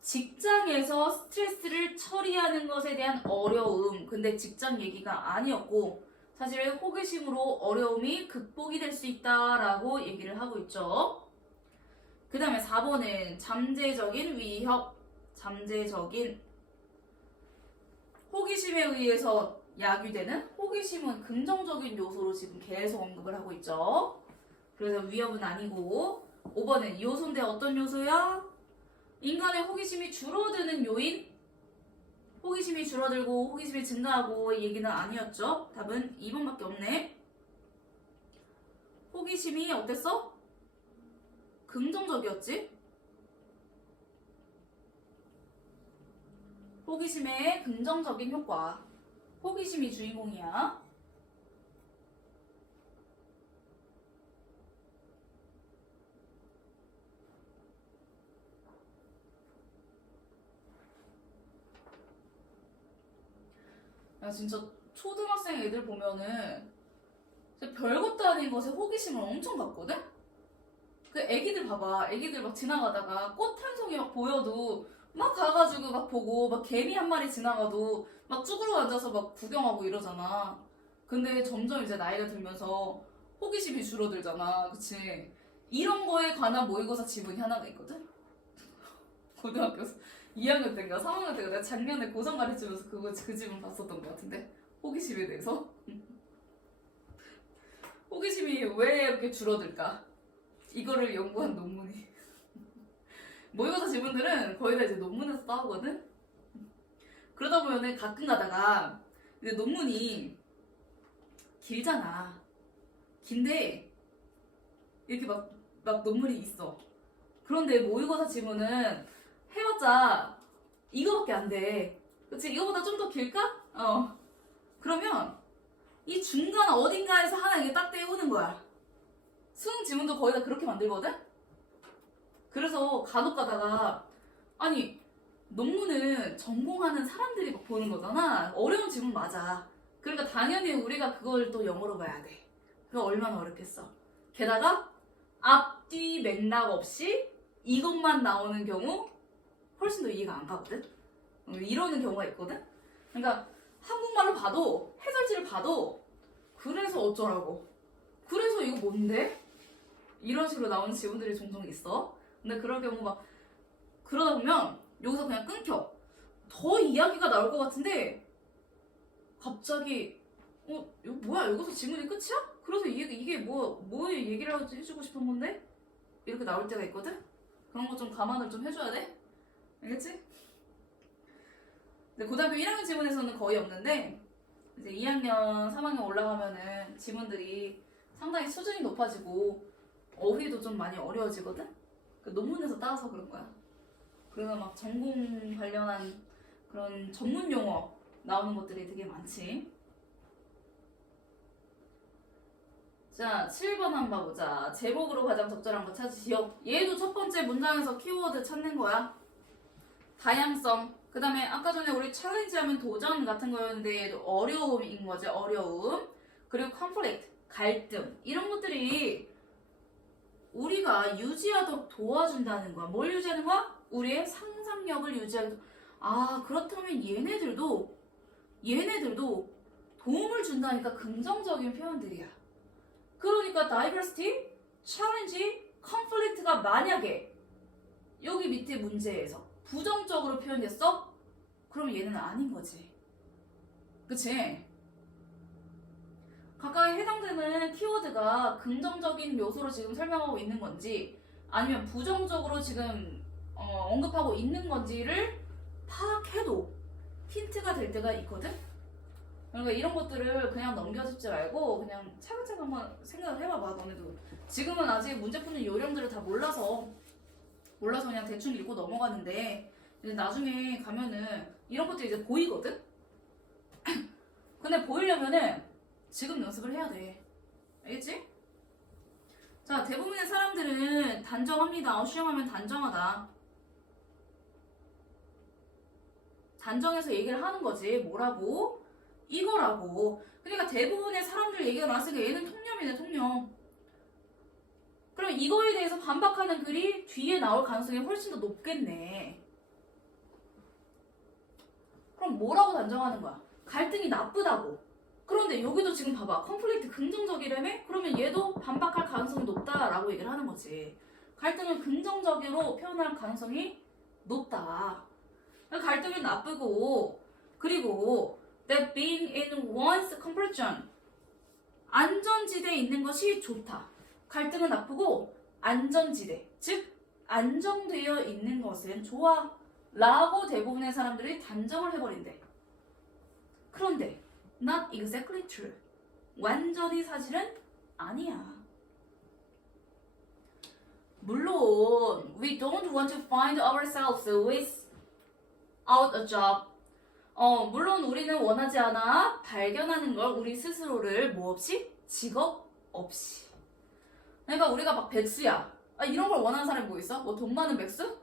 직장에서 스트레스를 처리하는 것에 대한 어려움. 근데 직장 얘기가 아니었고, 사실 호기심으로 어려움이 극복이 될 수 있다라고 얘기를 하고 있죠. 그 다음에 4번은 잠재적인 위협. 잠재적인. 호기심에 의해서 야기되는. 호기심은 긍정적인 요소로 지금 계속 언급을 하고 있죠. 그래서 위협은 아니고. 5번은 요소인데 어떤 요소야? 인간의 호기심이 줄어드는 요인. 호기심이 줄어들고 호기심이 증가하고 이 얘기는 아니었죠. 답은 2번밖에 없네. 호기심이 어땠어? 긍정적이었지? 호기심의 긍정적인 효과. 호기심이 주인공이야. 야, 진짜 초등학생 애들 보면은 별것도 아닌 것에 호기심을 엄청 갖거든? 그 애기들 봐봐. 애기들 막 지나가다가 꽃 한 송이 막 보여도 막 가가지고 막 보고, 막 개미 한 마리 지나가도 막 쭈그러 앉아서 막 구경하고 이러잖아. 근데 점점 이제 나이가 들면서 호기심이 줄어들잖아. 그치? 이런 거에 관한 모의고사 지문이 하나가 있거든? 고등학교 2학년 때인가 3학년 때인가 내가 작년에 고성 가르치면서 그 지문 봤었던 것 같은데. 호기심에 대해서. 호기심이 왜 이렇게 줄어들까? 이거를 연구한 논문이. 모의고사 지문들은 거의 다 이제 논문에서 따오거든? 그러다 보면은 가끔 가다가 이제 논문이 길잖아. 긴데 이렇게 막 논문이 있어. 그런데 모의고사 지문은 해봤자 이거밖에 안 돼. 그치? 이거보다 좀 더 길까? 그러면 이 중간 어딘가에서 하나 이게 딱 떼우는 거야. 수능 지문도 거의 다 그렇게 만들거든? 그래서 간혹 가다가 아니 논문은 전공하는 사람들이 막 보는 거잖아. 어려운 지문 맞아. 그러니까 당연히 우리가 그걸 또 영어로 봐야 돼. 그거 얼마나 어렵겠어. 게다가 앞뒤 맥락 없이 이것만 나오는 경우 훨씬 더 이해가 안 가거든. 이러는 경우가 있거든. 그러니까 한국말로 봐도 해설지를 봐도 그래서 어쩌라고. 그래서 이거 뭔데? 이런 식으로 나오는 지문들이 종종 있어. 근데 그럴 경우 막 그러다 보면 여기서 그냥 끊겨. 더 이야기가 나올 것 같은데 갑자기 이거 뭐야? 여기서 지문이 끝이야? 그래서 이게 뭐 얘기를 해주고 싶은 건데? 이렇게 나올 때가 있거든? 그런 거 좀 감안을 좀 해줘야 돼. 알겠지? 근데 고등학교 1학년 지문에서는 거의 없는데 이제 2학년, 3학년 올라가면은 지문들이 상당히 수준이 높아지고 어휘도 좀 많이 어려워지거든? 그 논문에서 따서 그런 거야. 그래서 막 전공 관련한 그런 전문 용어 나오는 것들이 되게 많지. 자, 7번 한번 봐보자. 제목으로 가장 적절한 거 찾으시오. 얘도 첫 번째 문장에서 키워드 찾는 거야. 다양성. 그 다음에 아까 전에 우리 챌린지 하면 도전 같은 거였는데 얘도 어려움인 거지. 어려움. 그리고 conflict. 갈등. 이런 것들이 우리가 유지하도록 도와준다는 거야. 뭘 유지하는 거야? 우리의 상상력을 유지하도록. 아, 그렇다면 얘네들도 도움을 준다니까 긍정적인 표현들이야. 그러니까 diversity, challenge, conflict가 만약에 여기 밑에 문제에서 부정적으로 표현됐어? 그럼 얘는 아닌 거지. 그치? 각각에 해당되는 키워드가 긍정적인 요소로 지금 설명하고 있는 건지 아니면 부정적으로 지금 언급하고 있는 건지를 파악해도 힌트가 될 때가 있거든? 그러니까 이런 것들을 그냥 넘겨짚지 말고 그냥 차근차근 한번 생각을 해봐봐. 너네도 지금은 아직 문제 푸는 요령들을 다 몰라서 그냥 대충 읽고 넘어가는데 이제 나중에 가면은 이런 것들이 이제 보이거든? 근데 보이려면은 지금 연습을 해야 돼. 알겠지? 자, 대부분의 사람들은 단정합니다. 수영하면 단정하다. 단정해서 얘기를 하는 거지. 뭐라고? 이거라고. 그러니까 대부분의 사람들 얘기가 나왔으니까 얘는 통념이네, 통념. 그럼 이거에 대해서 반박하는 글이 뒤에 나올 가능성이 훨씬 더 높겠네. 그럼 뭐라고 단정하는 거야? 갈등이 나쁘다고. 그런데 여기도 지금 봐봐. 컨플릭트 긍정적이라며? 그러면 얘도 반박할 가능성이 높다라고 얘기를 하는 거지. 갈등을 긍정적으로 표현할 가능성이 높다. 갈등은 나쁘고 그리고 that being in one's comfort zone 안전지대에 있는 것이 좋다. 갈등은 나쁘고 안전지대 즉 안정되어 있는 것은 좋아 라고 대부분의 사람들이 단정을 해버린대. 그런데 not exactly true. 완전히 사실은 아니야. 물론 we don't want to find ourselves without a job. 물론 우리는 원하지 않아 발견하는 걸 우리 스스로를 뭐 없이? 직업 없이. 그러니까 우리가 막 백수야. 이런 걸 원하는 사람이 뭐 있어? 뭐 돈 많은 백수?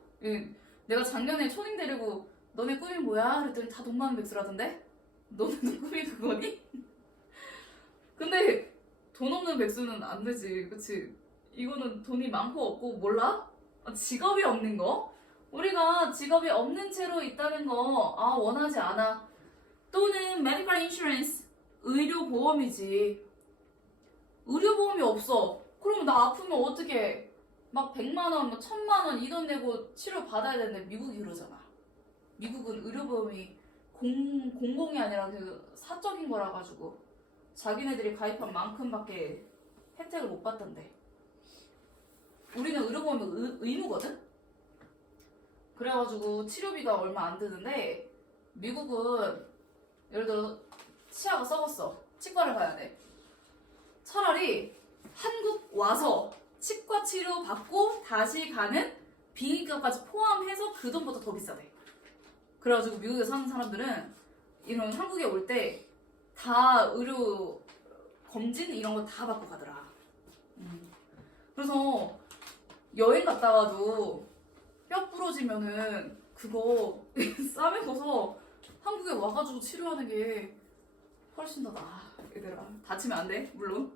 내가 작년에 초딩 데리고 너네 꿈이 뭐야? 그랬더니 다 돈 많은 백수라던데? 너네도 꿈이 그거니? 근데 돈 없는 백수는 안 되지, 그치? 이거는 돈이 많고 없고 몰라? 직업이 없는 거? 우리가 직업이 없는 채로 있다는 거 원하지 않아. 또는 medical insurance, 의료보험이지. 의료보험이 없어. 그럼 나 아프면 어떻게 막 100만 원, 1000만 원 이 돈 내고 치료 받아야 되는데 미국이 그러잖아. 미국은 의료보험이 공공이 아니라 그 사적인 거라 가지고 자기네들이 가입한 만큼밖에 혜택을 못 받던데. 우리는 의료보험이 의무거든? 그래가지고 치료비가 얼마 안 드는데 미국은 예를 들어 치아가 썩었어. 치과를 가야 돼. 차라리 한국 와서 치과 치료 받고 다시 가는 비행기값까지 포함해서 그 돈보다 더 비싸대. 그래가지고 미국에 사는 사람들은 이런 한국에 올 때 다 의료 검진 이런 거 다 받고 가더라. 그래서 여행 갔다가도 뼈 부러지면은 그거 쌈에 넣어서 한국에 와가지고 치료하는 게 훨씬 더 나아. 얘들아 다치면 안 돼. 물론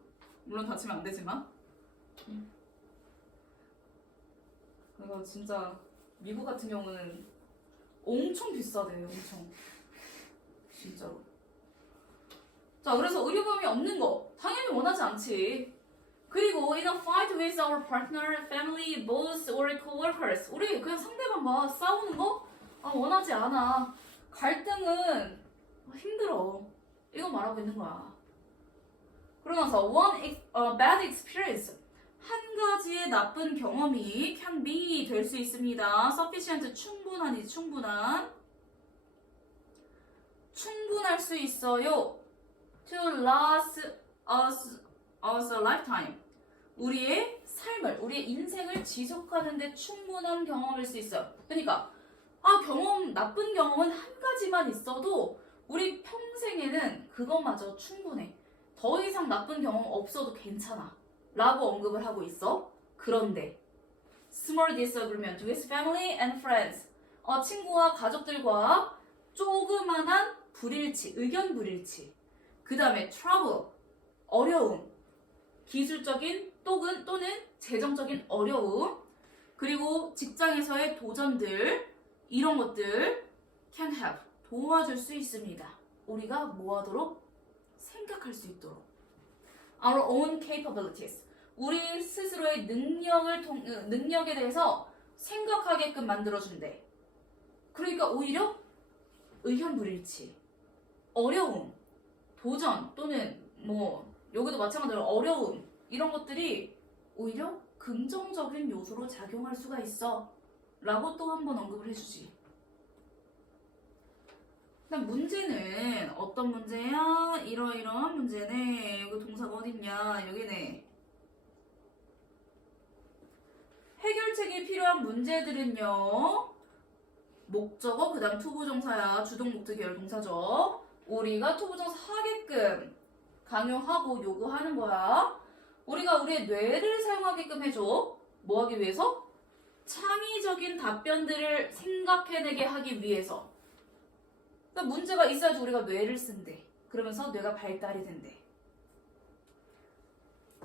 다치면 안 되지만. 그리고 진짜 미국 같은 경우는 엄청 비싸대. 엄청 진짜로. 자, 그래서 의료보험이 없는 거 당연히 원하지 않지. 그리고 in a fight with our partner, family, boss, or coworkers, 우리 그냥 상대방과 싸우는 거 원하지 않아. 갈등은 힘들어. 이거 말하고 있는 거야. 그러면서 bad experience, 한 가지의 나쁜 경험이 can be 될 수 있습니다. sufficient, 충분할 수 있어요. to last us a lifetime, 우리의 삶을, 우리의 인생을 지속하는 데 충분한 경험일 수 있어. 그러니까 나쁜 경험은 한 가지만 있어도 우리 평생에는 그것마저 충분해. 더 이상 나쁜 경험 없어도 괜찮아 라고 언급을 하고 있어. 그런데 small disagreement with family and friends, 친구와 가족들과 조그만한 불일치, 의견 불일치, 그 다음에 trouble, 어려움, 기술적인 또는 재정적인 어려움, 그리고 직장에서의 도전들, 이런 것들 can help, 도와줄 수 있습니다. 우리가 뭐하도록? 생각할 수 있도록. Our own capabilities, 우리 스스로의 능력에 대해서 생각하게끔 만들어준대. 그러니까 오히려 의견 불일치, 어려움, 도전 또는 여기도 마찬가지로 어려움, 이런 것들이 오히려 긍정적인 요소로 작용할 수가 있어 라고 또 한 번 언급을 해주지. 그다음 문제는 어떤 문제야? 이러이러한 문제네. 여기 동사가 어딨냐? 여기네. 해결책이 필요한 문제들은요, 목적어 그 다음 투부정사야. 주동 목적 계열 동사죠. 우리가 투부정사 하게끔 강요하고 요구하는 거야. 우리가 우리의 뇌를 사용하게끔 해줘. 뭐 하기 위해서? 창의적인 답변들을 생각해내게 하기 위해서. 그러니까 문제가 있어야지 우리가 뇌를 쓴대. 그러면서 뇌가 발달이 된대.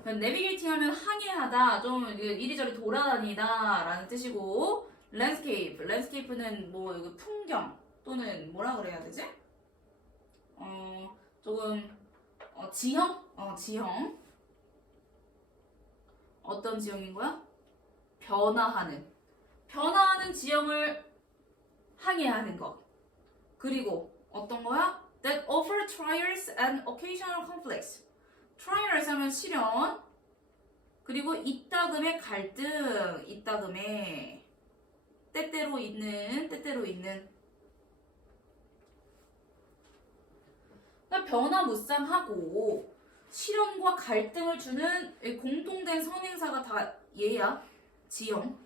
내비게이팅 하면 항해하다, 좀 이리저리 돌아다니다 라는 뜻이고, 랜드스케이프는 이거 풍경 또는 뭐라 그래야 되지? 조금 지형? 지형. 어떤 지형인 거야? 변화하는 지형을 항해하는 것. 그리고 어떤 거야? That offer trials and occasional conflicts. trials 하면 시련, 그리고 이따금의 갈등, 이따금의 때때로 있는 변화무쌍하고 시련과 갈등을 주는 공통된 선행사가 다 얘야. 지형.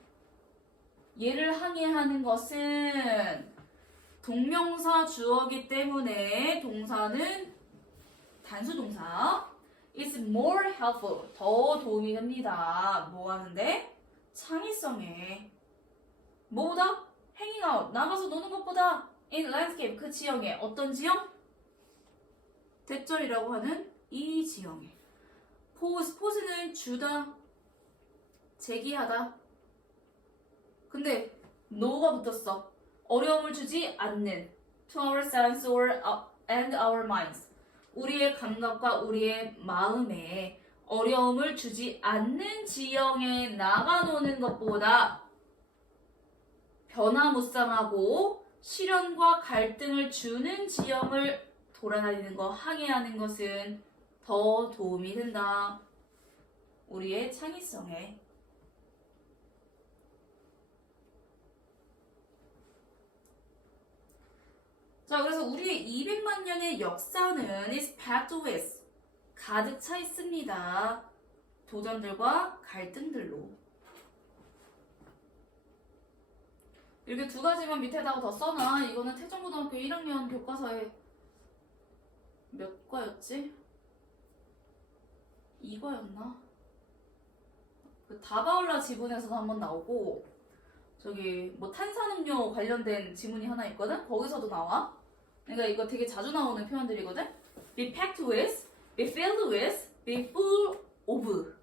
얘를 항해하는 것은 동명사 주어기 때문에 동사는 단수동사. It's more helpful. 더 도움이 됩니다. 뭐 하는데? 창의성에. 뭐보다? hanging out. 나가서 노는 것보다 in landscape. 그 지형에. 어떤 지형? 대절이라고 하는 이 지형에. 포즈는 주다, 제기하다. 근데 no가 붙었어. 어려움을 주지 않는. To our sense and our minds. 우리의 감각과 우리의 마음에 어려움을 주지 않는 지형에 나가노는 것보다 변화무쌍하고 시련과 갈등을 주는 지형을 돌아다니는 거, 항해하는 것은 더 도움이 된다. 우리의 창의성에. 자, 그래서 우리의 200만 년의 역사는 is packed with, 가득 차 있습니다. 도전들과 갈등들로. 이렇게 두 가지만 밑에다가 더 써놔. 이거는 태정고등학교 1학년 교과서에 몇 과였지? 이과였나? 그 다바올라 지문에서도 한번 나오고 저기 뭐 탄산음료 관련된 지문이 하나 있거든? 거기서도 나와. 그러니까 이거 되게 자주 나오는 표현들이거든? be packed with, be filled with, be full of.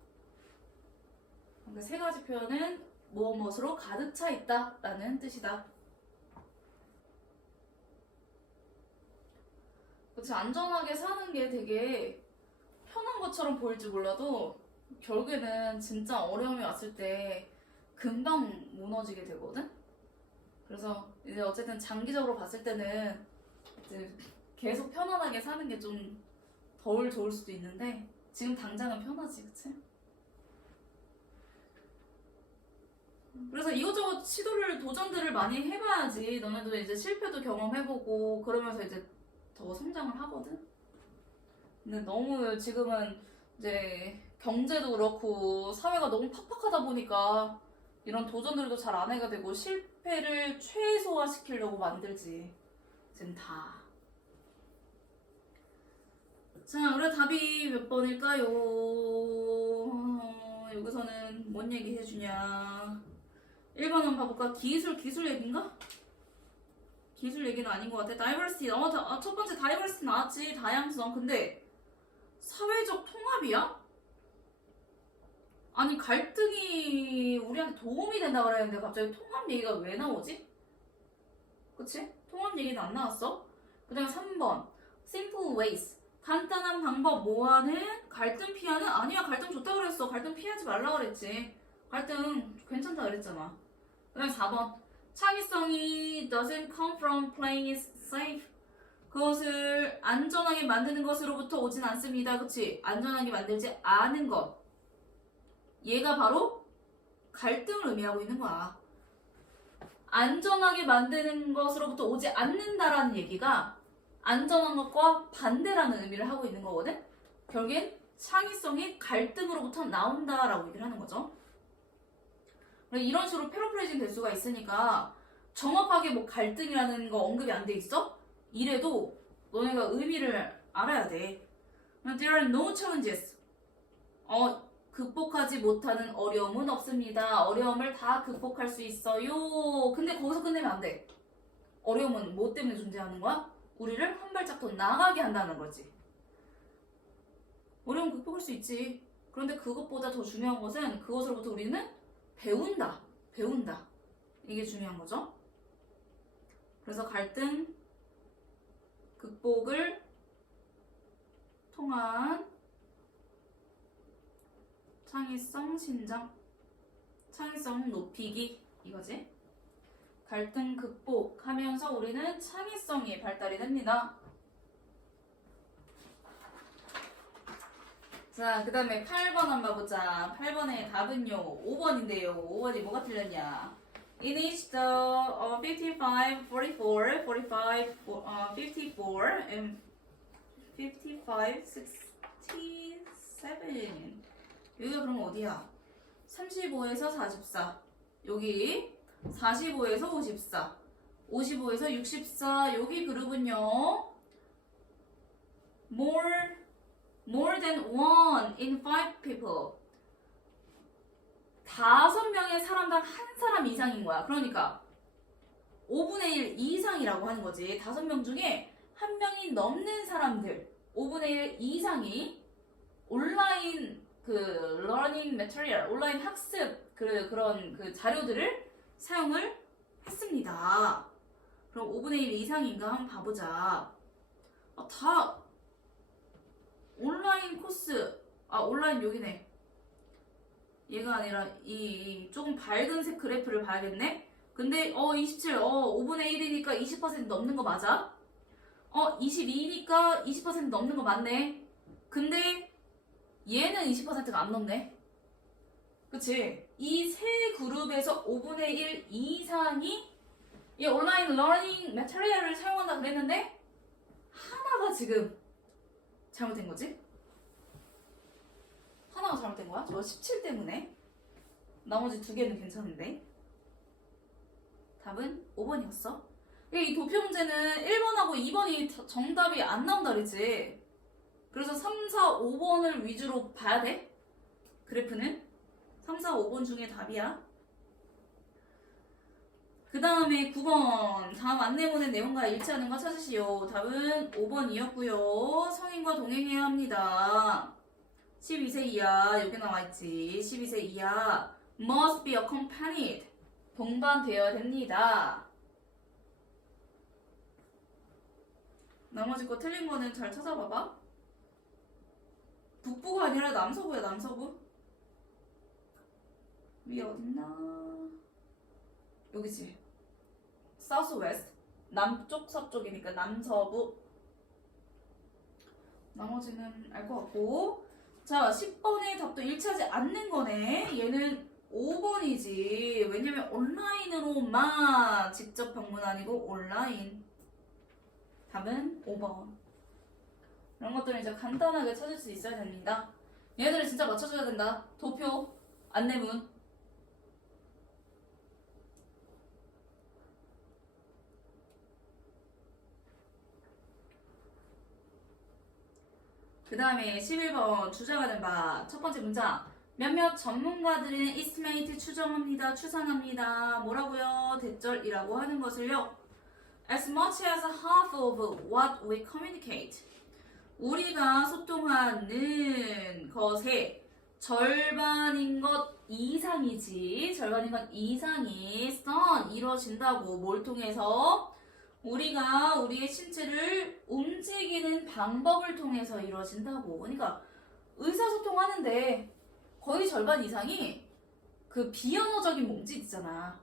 그러니까 세 가지 표현은 무엇으로 가득 차 있다 라는 뜻이다. 그치, 안전하게 사는 게 되게 편한 것처럼 보일지 몰라도 결국에는 진짜 어려움이 왔을 때 금방 무너지게 되거든? 그래서 이제 어쨌든 장기적으로 봤을 때는 이제 계속 편안하게 사는 게 좀 덜 좋을 수도 있는데 지금 당장은 편하지, 그치? 그래서 이것저것 시도를, 도전들을 많이 해봐야지 너네도 이제 실패도 경험해보고 그러면서 이제 더 성장을 하거든? 근데 너무 지금은 이제 경제도 그렇고 사회가 너무 팍팍하다 보니까 이런 도전들도 잘 안 하게 되고 실패를 최소화시키려고 만들지. 지금 다. 자, 그래 답이 몇 번일까요? 여기서는 뭔 얘기 해주냐? 1번 한번 봐볼까? 기술 얘기인가? 기술 얘기는 아닌 것 같아. 다이버시티. 첫 번째 다이버시티 나왔지. 다양성. 근데 사회적 통합이야? 아니 갈등이 우리한테 도움이 된다 그랬는데 갑자기 통합 얘기가 왜 나오지? 그치? 통합 얘기는 안 나왔어. 그 다음에 3번 simple ways. 간단한 방법 뭐하는? 갈등 피하는? 아니야, 갈등 좋다 그랬어. 갈등 피하지 말라 그랬지. 갈등 괜찮다 그랬잖아. 그 다음에 4번 창의성이 doesn't come from playing it safe. 그것을 안전하게 만드는 것으로부터 오진 않습니다. 그치? 안전하게 만들지 않은 것. 얘가 바로 갈등을 의미하고 있는 거야. 안전하게 만드는 것으로부터 오지 않는다라는 얘기가 안전한 것과 반대라는 의미를 하고 있는 거거든? 결국엔 창의성이 갈등으로부터 나온다라고 얘기를 하는 거죠. 이런 식으로 패러프레이징 될 수가 있으니까 정확하게 뭐 갈등이라는 거 언급이 안 돼 있어? 이래도 너네가 의미를 알아야 돼. There are no challenges. 극복하지 못하는 어려움은 없습니다. 어려움을 다 극복할 수 있어요. 근데 거기서 끝내면 안 돼. 어려움은 뭐 때문에 존재하는 거야? 우리를 한 발짝 더 나가게 한다는 거지. 어려움 극복할 수 있지. 그런데 그것보다 더 중요한 것은 그것으로부터 우리는 배운다. 이게 중요한 거죠. 그래서 갈등 극복을 통한 창의성 신장, 창의성 높이기 이거지. 갈등 극복하면서 우리는 창의성이 발달이 됩니다. 자, 그 다음에 8번 한번 봐보자. 8번의 답은요 5번인데요 5번이 뭐가 틀렸냐? In each the 55, 44, 45, 54 and 55, 67 여기가 그럼 어디야? 35에서 44 여기 45에서 54 55에서 64 여기 그룹은요 more than one in five people 5명의 사람당 한 사람 이상인 거야. 그러니까 5분의 1 이상이라고 하는 거지. 5명 중에 한 명이 넘는 사람들 5분의 1 이상이 온라인 그 learning material, 온라인 학습 그런 그 자료들을 사용을 했습니다. 그럼 5분의 1 이상인가 한번 봐보자. 다 온라인 코스, 온라인 여기네. 얘가 아니라 이 조금 밝은색 그래프를 봐야겠네. 근데 27, 5분의 1이니까 20% 넘는 거 맞아? 22니까 20% 넘는 거 맞네. 근데 얘는 20%가 안 넘네. 그치? 이 세 그룹에서 5분의 1 이상이 이 온라인 러닝 매트리얼을 사용한다 그랬는데 하나가 지금 잘못된 거지? 하나가 잘못된 거야? 저 17 때문에. 나머지 두 개는 괜찮은데. 답은 5번이었어. 이 도표 문제는 1번하고 2번이 정답이 안 나온다 그랬지. 그래서 3, 4, 5번을 위주로 봐야 돼. 그래프는 3, 4, 5번 중에 답이야. 그 다음에 9번 다음 안내문의 내용과 일치하는 거 찾으시오. 답은 5번이었고요. 성인과 동행해야 합니다. 12세 이하 여기 나와있지. 12세 이하 must be accompanied 동반되어야 됩니다. 나머지 거 틀린 거는 잘 찾아봐봐. 북부가 아니라 남서부야. 남서부. 위에 어딨나? 여기지. 사우스 웨스트. 남쪽 서쪽이니까 남서부. 나머지는 알 것 같고. 자, 10번의 답도 일치하지 않는 거네. 얘는 5번이지. 왜냐면 온라인으로만 직접 방문 아니고 온라인. 답은 5번. 이런 것들은 이제 간단하게 찾을 수 있어야 됩니다. 얘네들은 진짜 맞춰줘야 된다. 도표, 안내문. 그 다음에 11번 주장하는 바 첫 번째 문장 몇몇 전문가들은 estimate 추정합니다. 추산합니다. 뭐라고요? 대절이라고 하는 것을요. As much as half of what we communicate. 우리가 소통하는 것의 절반인 것 이상이지. 절반인 것 이상이 이루어진다고. 뭘 통해서? 우리가 우리의 신체를 움직이는 방법을 통해서 이루어진다고. 그러니까 의사소통하는데 거의 절반 이상이 그 비언어적인 몸짓 있잖아.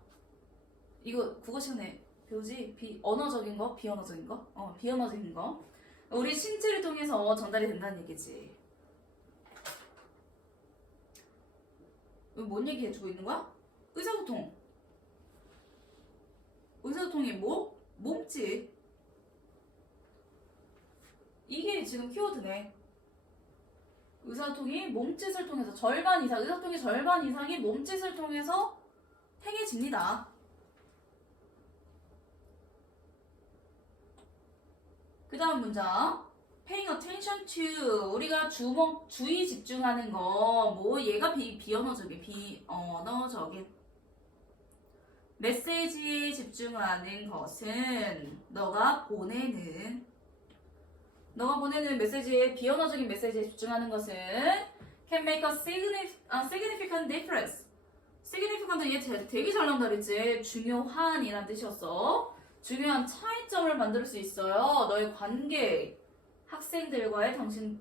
이거 국어 시간에 배우지? 언어적인 거, 비언어적인 거? 비언어적인 거. 우리 신체를 통해서 전달이 된다는 얘기지. 뭔 얘기 해주고 있는 거야? 의사소통. 의사소통이 뭐? 몸짓. 이게 지금 키워드네. 의사소통이 몸짓을 통해서 절반 이상, 의사소통의 절반 이상이 몸짓을 통해서 행해집니다. 그 다음 문장. Paying attention to. 우리가 주의 집중하는 거. 뭐, 얘가 비언어적인, 비언어적인. 메시지에 집중하는 것은 너가 보내는 메시지에 비언어적인 메시지에 집중하는 것은 can make a significant difference. significant 얘 되게 잘 나온다 그랬지. 중요한이란 뜻이었어. 중요한 차이점을 만들 수 있어요. 너의 관계, 학생들과의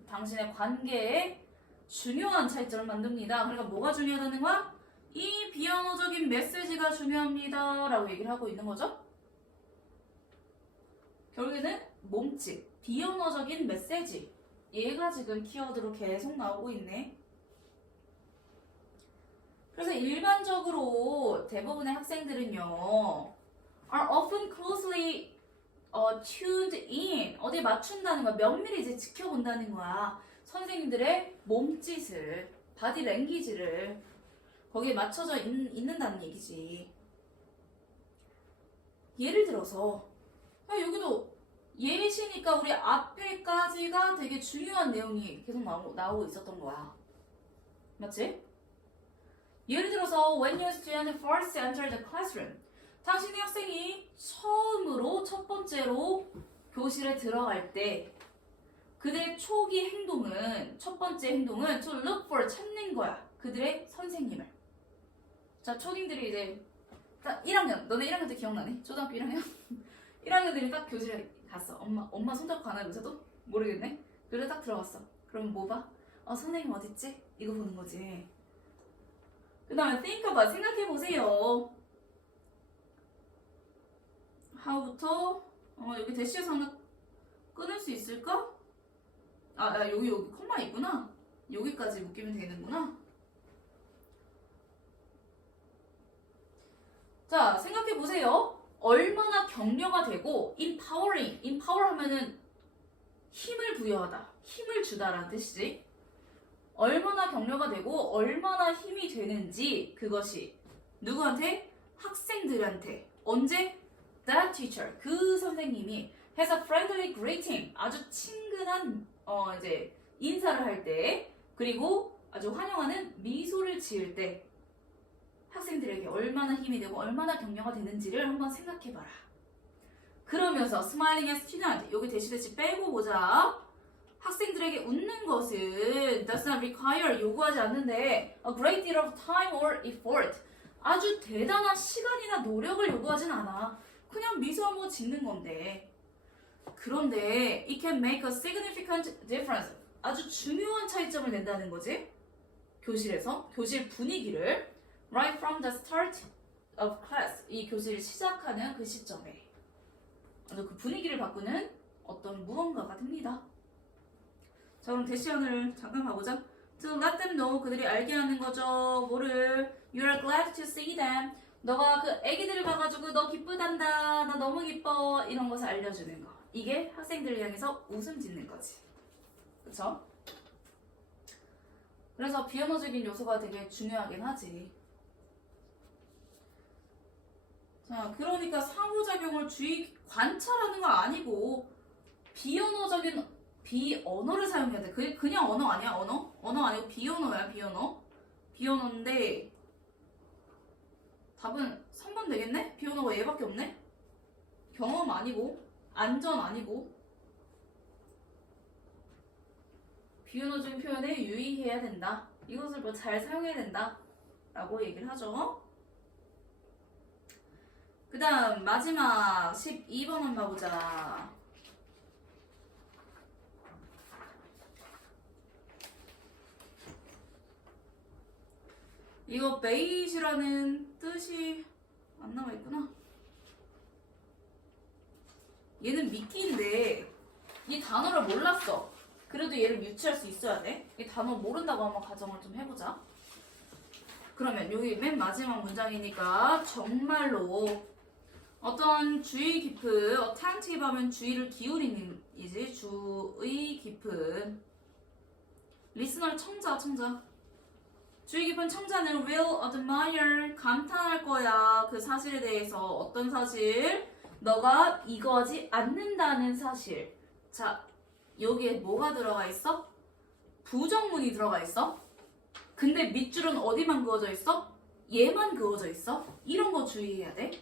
당신의 관계에 중요한 차이점을 만듭니다. 그러니까 뭐가 중요하다는 거야? 이 비언어적인 메시지가 중요합니다. 라고 얘기를 하고 있는 거죠. 결국에는 몸짓, 비언어적인 메시지. 얘가 지금 키워드로 계속 나오고 있네. 그래서 일반적으로 대부분의 학생들은요. are often closely tuned in. 어디에 맞춘다는 거야. 면밀히 이제 지켜본다는 거야. 선생님들의 몸짓을, 바디 랭귀지를 거기에 맞춰져 있는다는 얘기지. 예를 들어서 여기도 예시니까 우리 앞에까지가 되게 중요한 내용이 계속 나오고 있었던 거야. 맞지? 예를 들어서 when your student first enter the classroom. 당신의 학생이 첫 번째로 교실에 들어갈 때 그들의 초기 행동은, 첫 번째 행동은 to look for, 찾는 거야. 그들의 선생님을. 자, 초딩들이 이제 딱 1학년, 너네 1학년 때 기억나니? 초등학교 1학년? 1학년들이 딱 교실에 갔어. 엄마 손잡고 가나 요새도? 모르겠네. 그래 딱 들어갔어. 그럼 뭐 봐? 선생님 어딨지? 이거 보는 거지. 그 다음에 think about, 생각해보세요. how부터 여기 대시에서 하나 끊을 수 있을까? 여기 콤마 있구나. 여기까지 묶이면 되는구나. 자, 생각해보세요. 얼마나 격려가 되고 empowering, empower 하면은 힘을 부여하다, 힘을 주다라는 뜻이지. 얼마나 격려가 되고 얼마나 힘이 되는지 그것이 누구한테? 학생들한테. 언제? That teacher, 그 선생님이 has a friendly greeting, 아주 친근한 이제 인사를 할 때, 그리고 아주 환영하는 미소를 지을 때 학생들에게 얼마나 힘이 되고 얼마나 격려가 되는지를 한번 생각해봐라. 그러면서 smiling at student, 여기 대시 빼고 보자. 학생들에게 웃는 것은 does not require, 요구하지 않는데 a great deal of time or effort, 아주 대단한 시간이나 노력을 요구하진 않아. 그냥 미소 한번 짓는 건데. 그런데 it can make a significant difference, 아주 중요한 차이점을 낸다는 거지. 교실에서, 교실 분위기를 right from the start of class, 이 교실을 시작하는 그 시점에 아주 그 분위기를 바꾸는 어떤 무언가가 됩니다. 자, 그럼 대시연을 잠깐 봐보자. To let them know, 그들이 알게 하는 거죠. 뭐를? You are glad to see them. 너가 그 애기들을 봐가지고 너 기쁘단다, 나 너무 기뻐, 이런 것을 알려주는 거. 이게 학생들을 향해서 웃음 짓는 거지. 그쵸? 그래서 비언어적인 요소가 되게 중요하긴 하지. 자, 그러니까 상호작용을 주의 관찰하는 거 아니고 비언어를 사용해야 돼. 그냥 언어 아니야, 언어? 언어 아니고 비언어야, 비언어. 비언어인데 답은 3번 되겠네? 비언어가 얘밖에 없네? 경험 아니고 안전 아니고 비언어적인 표현에 유의해야 된다. 이것을 뭐 잘 사용해야 된다 라고 얘기를 하죠. 그 다음 마지막 12번 한번 봐보자. 이거 베이지라는 뜻이 안 나와 있구나. 얘는 미끼인데 이 단어를 몰랐어. 그래도 얘를 유추할 수 있어야 돼. 이 단어 모른다고 한번 가정을 좀 해보자. 그러면 여기 맨 마지막 문장이니까 정말로 어떤 주의 깊은, attentive 하면 주의를 기울이는 이지, 주의 깊은 listener, 청자. 주의 깊은 청자는 will admire, 감탄할 거야. 그 사실에 대해서. 어떤 사실? 너가 이거 하지 않는다는 사실. 자, 여기에 뭐가 들어가 있어? 부정문이 들어가 있어. 근데 밑줄은 어디만 그어져 있어? 얘만 그어져 있어. 이런 거 주의해야 돼.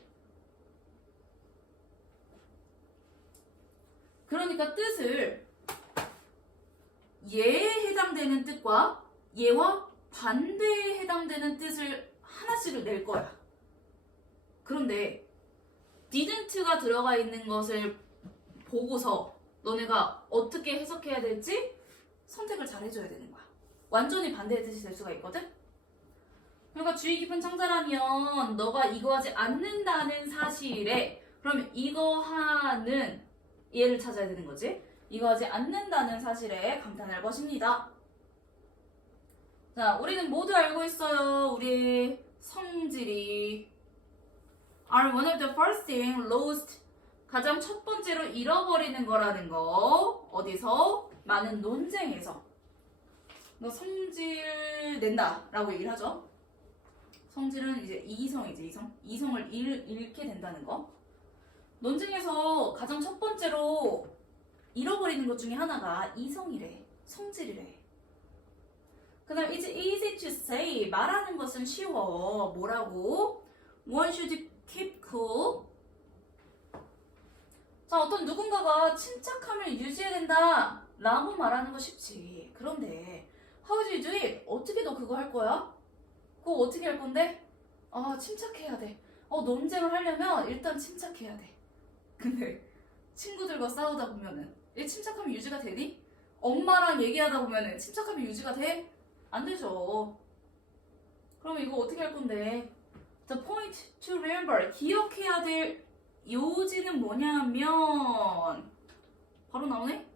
그러니까 뜻을 얘에 해당되는 뜻과 얘와 반대에 해당되는 뜻을 하나씩을 낼 거야. 그런데 didn't가 들어가 있는 것을 보고서 너네가 어떻게 해석해야 될지 선택을 잘 해줘야 되는 거야. 완전히 반대의 뜻이 될 수가 있거든? 그러니까 주의 깊은 청자라면 너가 이거 하지 않는다는 사실에, 그러면 이거 하는 얘를 찾아야 되는 거지. 이거 하지 않는다는 사실에 감탄할 것입니다. 자, 우리는 모두 알고 있어요. 우리의 성질이 are one of the first thing lost, 가장 첫 번째로 잃어버리는 거라는 거. 어디서? 많은 논쟁에서. 너 성질 낸다 라고 얘기를 하죠. 성질은 이제 이성이지, 이성을 잃게 된다는 거. 논쟁에서 가장 첫 번째로 잃어버리는 것 중에 하나가 이성이래, 성질이래. 그 다음 it's easy to say, 말하는 것은 쉬워. 뭐라고? One should keep cool. 자, 어떤 누군가가 침착함을 유지해야 된다 라고 말하는 거 쉽지. 그런데 how do you do it? 어떻게 너 그거 할 거야? 그거 어떻게 할 건데? 아, 침착해야 돼. 논쟁을 하려면 일단 침착해야 돼. 근데 친구들과 싸우다 보면은 이 침착함이 유지가 되니? 엄마랑 얘기하다 보면은 침착함이 유지가 돼? 안 되죠. 그럼 이거 어떻게 할 건데? The point to remember, 기억해야 될 요지는 뭐냐면 바로 나오네?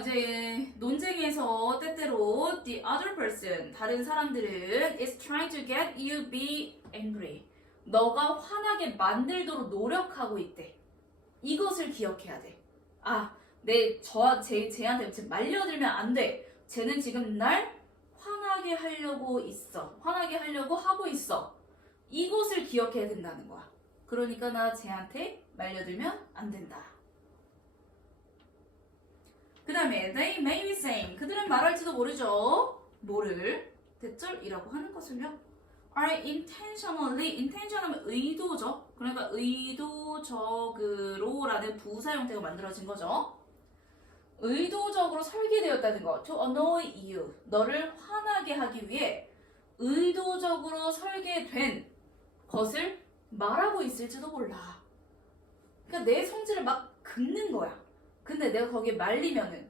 이제 논쟁에서 때때로 the other person, 다른 사람들은 is trying to get you be angry, 너가 화나게 만들도록 노력하고 있대. 이것을 기억해야 돼. 아, 쟤한테 지금 말려들면 안 돼. 쟤는 지금 날 화나게 하려고 있어. 화나게 하려고 하고 있어. 이것을 기억해야 된다는 거야. 그러니까 나 쟤한테 말려들면 안 된다. 그 다음에 they may be saying 그들은 말할지도 모르죠. 뭐를? 대절이라고 하는 것을요. are intentionally 의도적 그러니까 의도적으로 라는 부사 형태가 만들어진 거죠. 의도적으로 설계되었다는 거 to annoy you 너를 화나게 하기 위해 의도적으로 설계된 것을 말하고 있을지도 몰라. 그러니까 내 성질을 막 긁는 거야. 근데 내가 거기에 말리면은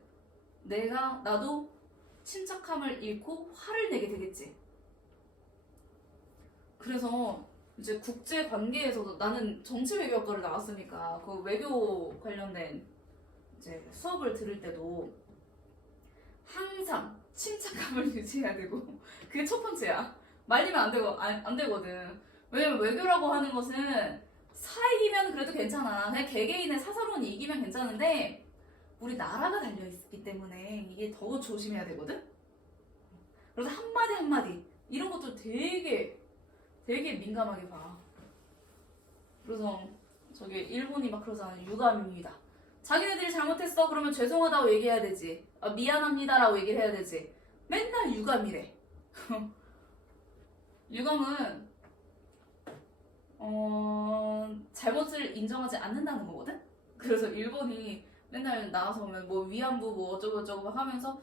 나도 침착함을 잃고 화를 내게 되겠지. 그래서 이제 국제 관계에서도 나는 정치 외교학과를 나왔으니까 그 외교 관련된 이제 수업을 들을 때도 항상 침착함을 유지해야 되고 그게 첫 번째야. 말리면 안 되거든. 왜냐면 외교라고 하는 것은 사익이면 그래도 괜찮아. 그냥 개개인의 사사로운 이익이면 괜찮은데 우리 나라가 달려있기 때문에 이게 더 조심해야 되거든? 그래서 한마디 이런 것도 되게 민감하게 봐. 그래서 저기 일본이 막 그러잖아. 유감입니다. 자기네들이 잘못했어 그러면 죄송하다고 얘기해야 되지. 미안합니다 라고 얘기를 해야 되지. 맨날 유감이래. 유감은 잘못을 인정하지 않는다는 거거든? 그래서 일본이 맨날 나와서 오면 뭐 위안부 뭐 어쩌고 막 하면서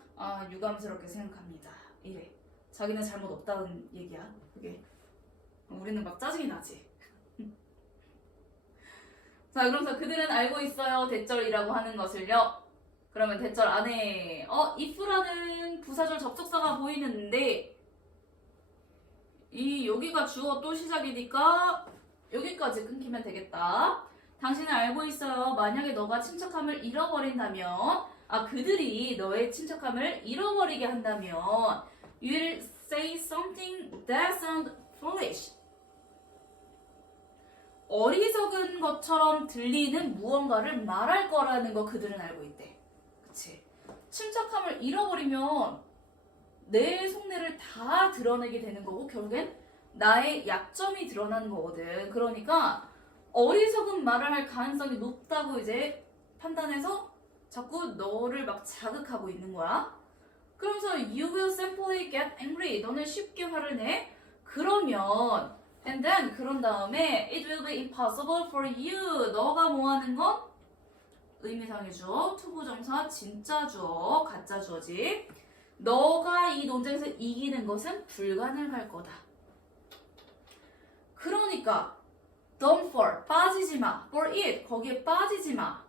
유감스럽게 생각합니다. 이래. 자기는 잘못 없다는 얘기야. 그게. 우리는 막 짜증이 나지. 자, 그러면서 그들은 알고 있어요. 대절이라고 하는 것을요. 그러면 대절 안에 if라는 부사절 접속사가 보이는데 여기가 주어 또 시작이니까 여기까지 끊기면 되겠다. 당신은 알고 있어요. 만약에 너가 침착함을 잃어버린다면 그들이 너의 침착함을 잃어버리게 한다면 You will say something that sounds foolish. 어리석은 것처럼 들리는 무언가를 말할 거라는 거 그들은 알고 있대. 그치? 침착함을 잃어버리면 내 속내를 다 드러내게 되는 거고 결국엔 나의 약점이 드러나는 거거든. 그러니까 어리석은 말을 할 가능성이 높다고 이제 판단해서 자꾸 너를 막 자극하고 있는 거야. 그러면서 you will simply get angry. 너는 쉽게 화를 내. 그러면 and then 그런 다음에 it will be impossible for you. 너가 뭐 하는 건? 의미상의 주어, 투부정사, 진짜 주어, 가짜 주어지. 너가 이 논쟁에서 이기는 것은 불가능할 거다. 그러니까 don't fall, 빠지지 마. for it, 거기에 빠지지 마.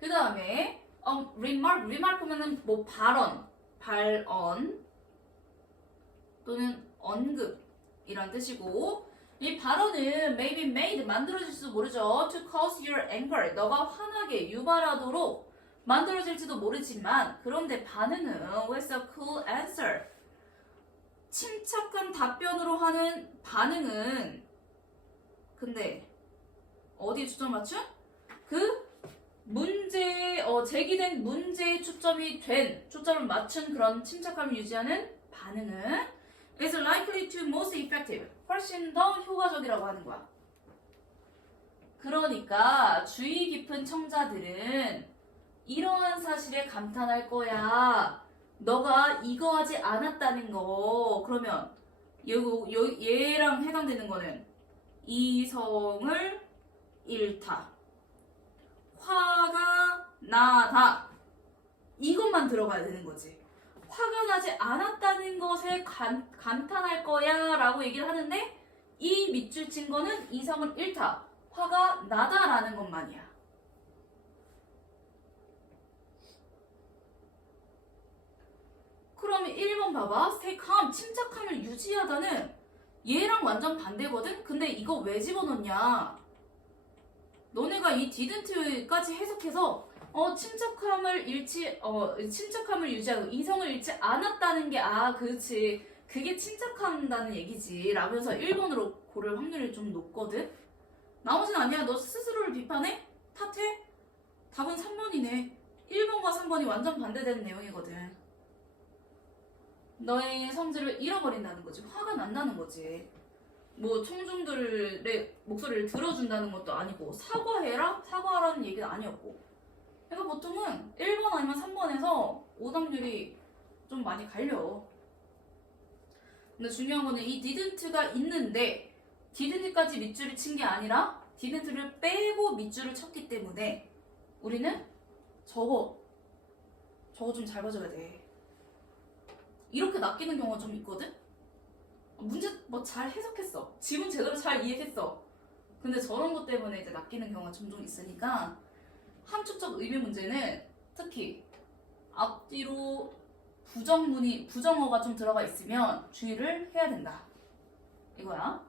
그 다음에 remark면은 뭐 발언 또는 언급이란 뜻이고 이 발언은 may be made 만들어질지도 모르죠. to cause your anger 너가 화나게 유발하도록 만들어질지도 모르지만 그런데 반응은 with a cool answer 침착한 답변으로 하는 반응은 근데 어디에 초점 맞춘? 그 제기된 문제에 초점을 맞춘 그런 침착함을 유지하는 반응은 is likely to most effective. 훨씬 더 효과적이라고 하는 거야. 그러니까 주의 깊은 청자들은 이러한 사실에 감탄할 거야. 너가 이거 하지 않았다는 거. 그러면 얘랑 해당되는 거는 이성을 잃다. 화가 나다. 이것만 들어가야 되는 거지. 화가 나지 않았다는 것에 감탄할 거야 라고 얘기를 하는데 이 밑줄 친 거는 이성을 잃다. 화가 나다 라는 것만이야. 그럼 1번 봐봐. stay calm, 침착함을 유지하다는 얘랑 완전 반대거든? 근데 이거 왜 집어넣냐? 너네가 이 didn't까지 해석해서 침착함을 유지하고 이성을 잃지 않았다는 게 그렇지 그게 침착한다는 얘기지 라면서 1번으로 고를 확률이 좀 높거든. 나머지는 아니야. 너 스스로를 비판해? 탓해? 답은 3번이네. 1번과 3번이 완전 반대되는 내용이거든. 너의 성질을 잃어버린다는 거지. 화가 난다는 거지. 뭐 청중들의 목소리를 들어준다는 것도 아니고 사과해라? 사과하라는 얘기는 아니었고. 그러니까 보통은 1번 아니면 3번에서 오답률이 좀 많이 갈려. 근데 중요한 거는 이 didn't가 있는데 didn't까지 밑줄을 친 게 아니라 didn't를 빼고 밑줄을 쳤기 때문에 우리는 저거 좀 잘 봐줘야 돼. 이렇게 낚이는 경우가 좀 있거든? 문제 뭐 잘 해석했어. 지문 제대로 잘 이해했어. 근데 저런 것 때문에 이제 낚이는 경우가 종종 있으니까 함축적 의미 문제는 특히 앞뒤로 부정어가 좀 들어가 있으면 주의를 해야 된다. 이거야.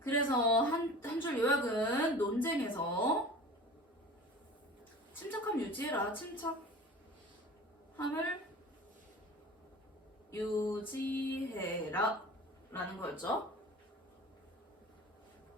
그래서 한 줄 요약은 논쟁에서 침착함 유지해라. 침착함을 유지해라 라는 거였죠.